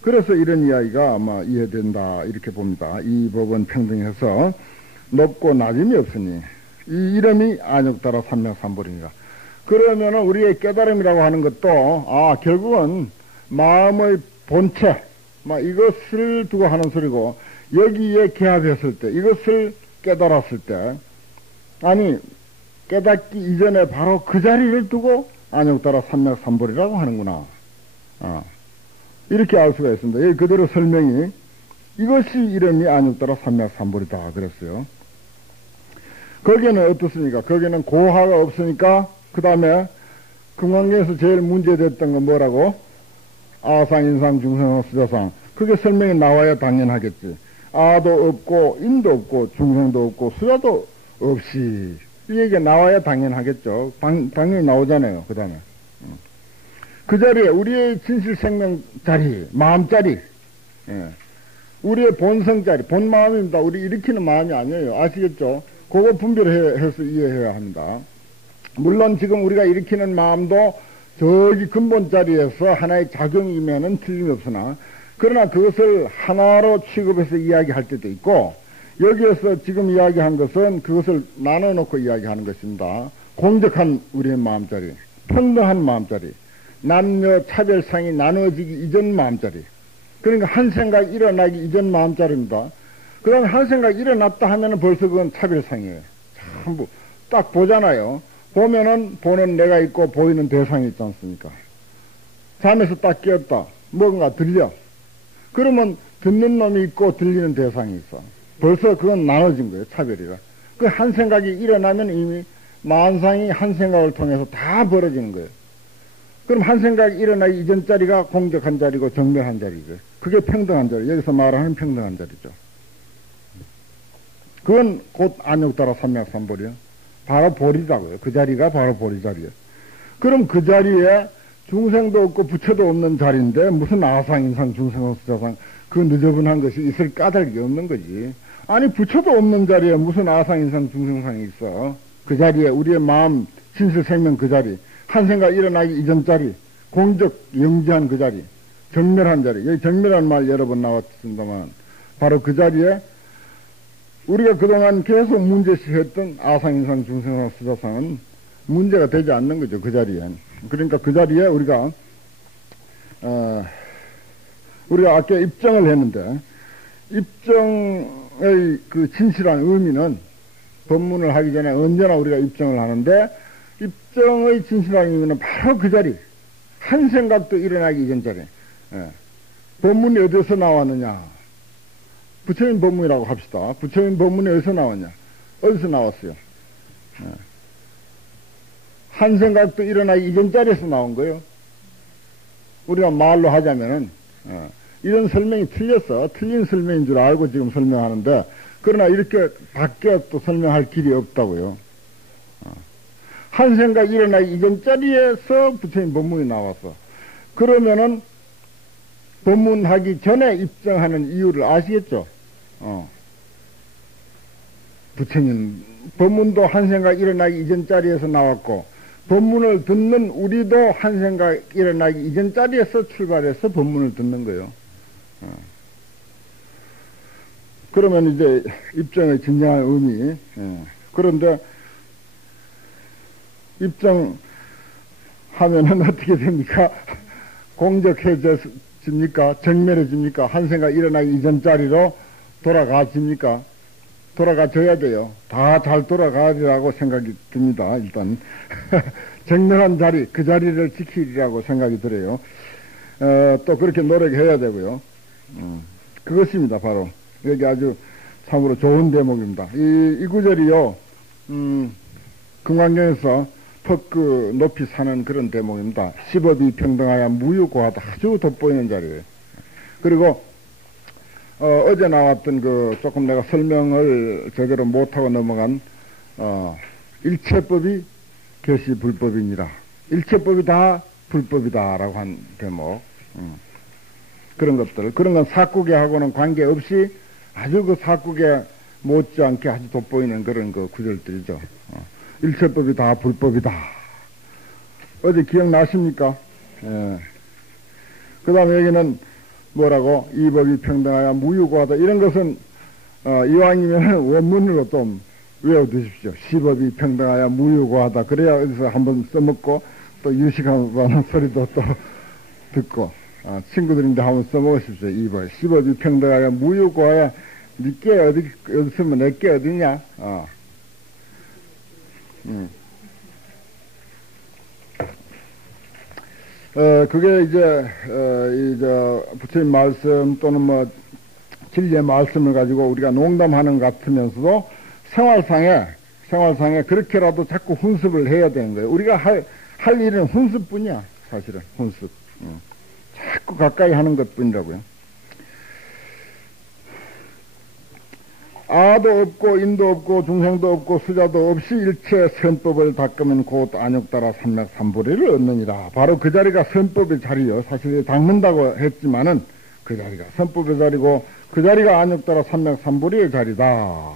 그래서 이런 이야기가 아마 이해된다 이렇게 봅니다. 이 법은 평등해서 높고 낮음이 없으니 이 이름이 안욕따라 삼명삼불이니라. 그러면은 우리의 깨달음이라고 하는 것도 결국은 마음의 본체 이것을 두고 하는 소리고 여기에 개합했을 때 이것을 깨달았을 때 아니 깨닫기 이전에 바로 그 자리를 두고 안욕따라 삼명삼불이라고 하는구나. 이렇게 알 수가 있습니다. 여기 그대로 설명이 이것이 이름이 안욕따라 삼명삼불이다 그랬어요. 거기에는 어떻습니까? 거기에는 고하가 없으니까 그 다음에 금강경에서 제일 문제됐던 건 뭐라고? 아상, 인상, 중생, 수자상. 그게 설명이 나와야 당연하겠지. 아도 없고 인도 없고 중생도 없고 수자도 없이 이 얘기가 나와야 당연하겠죠. 당연히 나오잖아요. 그 다음에 그 자리에 우리의 진실생명 자리, 마음 자리, 우리의 본성 자리, 본 마음입니다. 우리 일으키는 마음이 아니에요. 아시겠죠? 그거 분별해서 이해해야 합니다. 물론 지금 우리가 일으키는 마음도 저기 근본 자리에서 하나의 작용이면은 틀림이 없으나 그러나 그것을 하나로 취급해서 이야기할 때도 있고 여기에서 지금 이야기한 것은 그것을 나눠놓고 이야기하는 것입니다. 공적한 우리의 마음자리, 평등한 마음자리, 남녀 차별상이 나눠지기 이전 마음자리. 그러니까 한 생각 일어나기 이전 마음자리입니다. 그 다음에 한 생각 일어났다 하면은 벌써 그건 차별상이에요. 전부 딱 보잖아요. 보면은 보는 내가 있고 보이는 대상이 있지 않습니까? 잠에서 딱 깨었다. 뭔가 들려. 그러면 듣는 놈이 있고 들리는 대상이 있어. 벌써 그건 나눠진 거예요. 차별이라. 그 한 생각이 일어나면 이미 만상이 한 생각을 통해서 다 벌어지는 거예요. 그럼 한 생각이 일어나기 이전 자리가 공적한 자리고 정멸한 자리죠. 그게 평등한 자리. 여기서 말하는 평등한 자리죠. 그건 곧 안욕따라 삼맥삼보리요. 바로 보리라고요. 그 자리가 바로 보리 자리예요. 그럼 그 자리에 중생도 없고 부처도 없는 자리인데 무슨 아상인상 중생수자상 그 느저분한 것이 있을 까닭이 없는 거지. 아니 부처도 없는 자리에 무슨 아상인상 중생상이 있어. 그 자리에 우리의 마음 진실생명 그 자리 한 생각 일어나기 이전 자리 공적 영지한 그 자리 정멸한 자리 여기 정멸한 말 여러 번 나왔습니다만 바로 그 자리에 우리가 그동안 계속 문제시했던 아상인상 중생상 수자상은 문제가 되지 않는 거죠. 그 자리엔. 그러니까 그 자리에 우리가 아까 입정을 했는데 입정의 그 진실한 의미는 법문을 하기 전에 언제나 우리가 입정을 하는데 입정의 진실한 의미는 바로 그 자리 한 생각도 일어나기 이전 자리. 법문이 어디서 나왔느냐? 부처님 법문이라고 합시다. 부처님 법문이 어디서 나왔냐? 어디서 나왔어요? 한 생각도 일어나기 이전 자리에서 나온 거예요. 우리가 말로 하자면은 이런 설명이 틀렸어. 틀린 설명인 줄 알고 지금 설명하는데 그러나 이렇게 바뀌어 또 설명할 길이 없다고요. 한 생각 일어나기 이전 자리에서 부처님 법문이 나왔어. 그러면은 법문하기 전에 입정하는 이유를 아시겠죠? 부처님 법문도 한 생각 일어나기 이전 자리에서 나왔고 법문을 듣는 우리도 한 생각 일어나기 이전 자리에서 출발해서 법문을 듣는 거예요. 그러면 이제 입정의 진정한 의미. 그런데 입정하면은 어떻게 됩니까? 공적해집니까? 정멸해집니까? 한 생각 일어나기 이전 자리로 돌아가집니까? 돌아가줘야 돼요. 다 잘 돌아가리라고 생각이 듭니다. 일단 정렬한 자리, 그 자리를 지키리라고 생각이 들어요. 또 그렇게 노력해야 되고요. 그것입니다. 바로 여기 아주 참으로 좋은 대목입니다. 이 구절이요. 금강경에서 턱 높이 사는 그런 대목입니다. 십업이 평등하여 무유고하다 아주 돋보이는 자리예요. 그리고 어제 나왔던 조금 내가 설명을 제대로 못하고 넘어간, 일체법이 결시 불법이니라. 일체법이 다 불법이다라고 한 대목. 그런 것들. 그런 건 사구계하고는 관계없이 아주 그 사구계 못지않게 아주 돋보이는 그런 그 구절들이죠. 일체법이 다 불법이다. 어제 기억나십니까? 예. 그 다음에 여기는 뭐라고? 이 법이 평등하여 무유고하다. 이런 것은, 이왕이면 원문으로 좀 외워두십시오. 시법이 평등하여 무유고하다. 그래야 어디서 한번 써먹고 또 유식하는 소리도 또 듣고, 친구들인데 한번 써먹으십시오. 이 법. 시법이 평등하여 무유고하여 니께 어디 쓰면 내께 어디냐? 그게 이제, 부처님 말씀 또는 진리의 말씀을 가지고 우리가 농담하는 것 같으면서도 생활상에 그렇게라도 자꾸 훈습을 해야 되는 거예요. 우리가 할 일은 훈습뿐이야, 사실은. 훈습. 자꾸 가까이 하는 것 뿐이라고요. 아도 없고 인도 없고 중생도 없고 수자도 없이 일체 선법을 닦으면 곧 안욕따라 삼맥삼보리를 얻느니라. 바로 그 자리가 선법의 자리요. 사실 닦는다고 했지만은 그 자리가 선법의 자리고 그 자리가 안욕따라 삼맥삼보리의 자리다.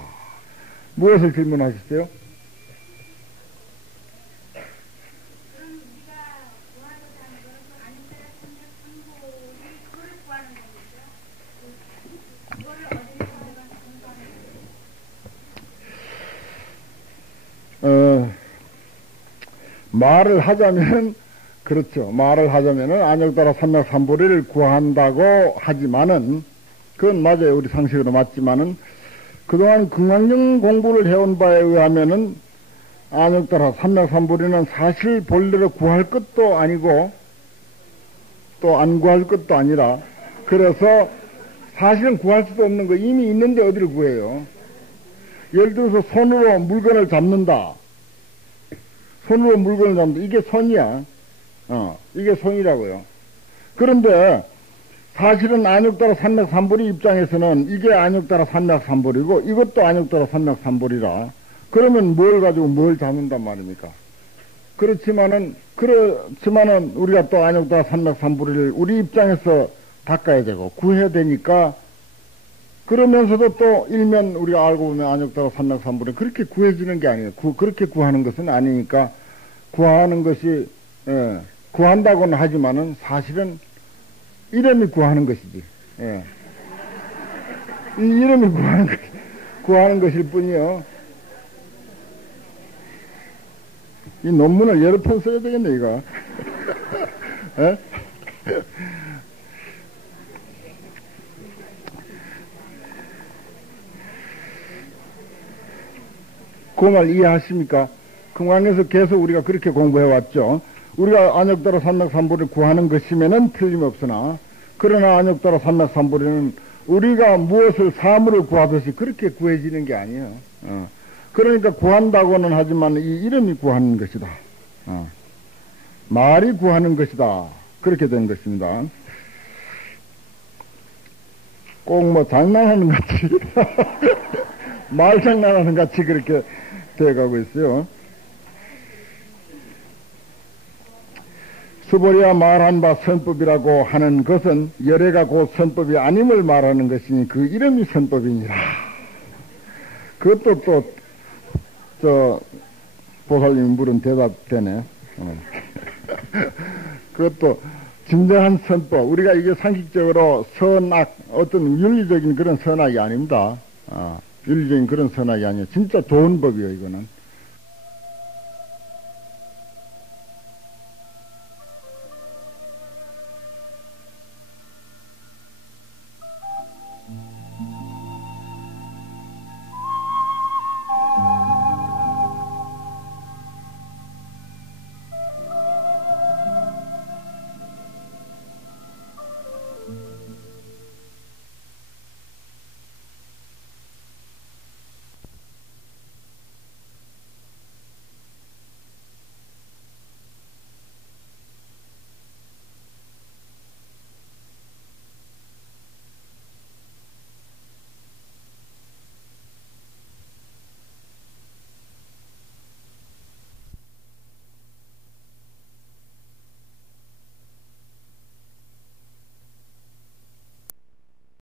무엇을 질문하셨어요? 말을 하자면, 그렇죠. 말을 하자면은, 안욕따라 삼맥삼보리를 구한다고 하지만은, 그건 맞아요. 우리 상식으로 맞지만은, 그동안 금강경 공부를 해온 바에 의하면은, 안욕따라 삼맥삼보리는 사실 본래로 구할 것도 아니고, 또 안 구할 것도 아니라, 그래서 사실은 구할 수도 없는 거 이미 있는데 어디를 구해요? 예를 들어서 손으로 물건을 잡는다. 손으로 물건을 잡는다. 이게 손이야. 이게 손이라고요. 그런데 사실은 안욕따라 삼맥삼보리 입장에서는 이게 안욕따라 삼맥삼보리고 이것도 안욕따라 삼맥삼보리라. 그러면 뭘 가지고 뭘 잡는단 말입니까? 그렇지만은 우리가 또 안욕따라 삼맥삼보리를 우리 입장에서 닦아야 되고 구해야 되니까, 그러면서도 또 일면 우리가 알고 보면 안욕따라 삼맥삼보리 그렇게 구해지는 게 아니에요. 그렇게 구하는 것은 아니니까, 구하는 것이, 구한다고는 하지만은 사실은 이름이 구하는 것이지. 예. 이 이름이 구하는 것일 뿐이요. 이 논문을 여러 편 써야 되겠네, 이거. 예? 그 말 이해하십니까? 금강에서 계속 우리가 그렇게 공부해왔죠. 우리가 안욕따라 삼맥삼보리를 구하는 것이면은 틀림없으나, 그러나 안욕따라 삼맥삼보리는 우리가 무엇을 사물을 구하듯이 그렇게 구해지는 게 아니에요. 그러니까 구한다고는 하지만 이 이름이 구하는 것이다. 말이 구하는 것이다. 그렇게 된 것입니다. 꼭 뭐 장난하는 같이 말 장난하는 같이 그렇게 돼가고 있어요. 수보리야 말한 바 선법이라고 하는 것은 열애가 곧 선법이 아님을 말하는 것이니 그 이름이 선법이니라. 그것도 보살님이 물은 대답되네. 그것도 진정한 선법. 우리가 이게 상식적으로 선악, 어떤 윤리적인 그런 선악이 아닙니다. 윤리적인 그런 선악이 아니에요. 진짜 좋은 법이에요, 이거는.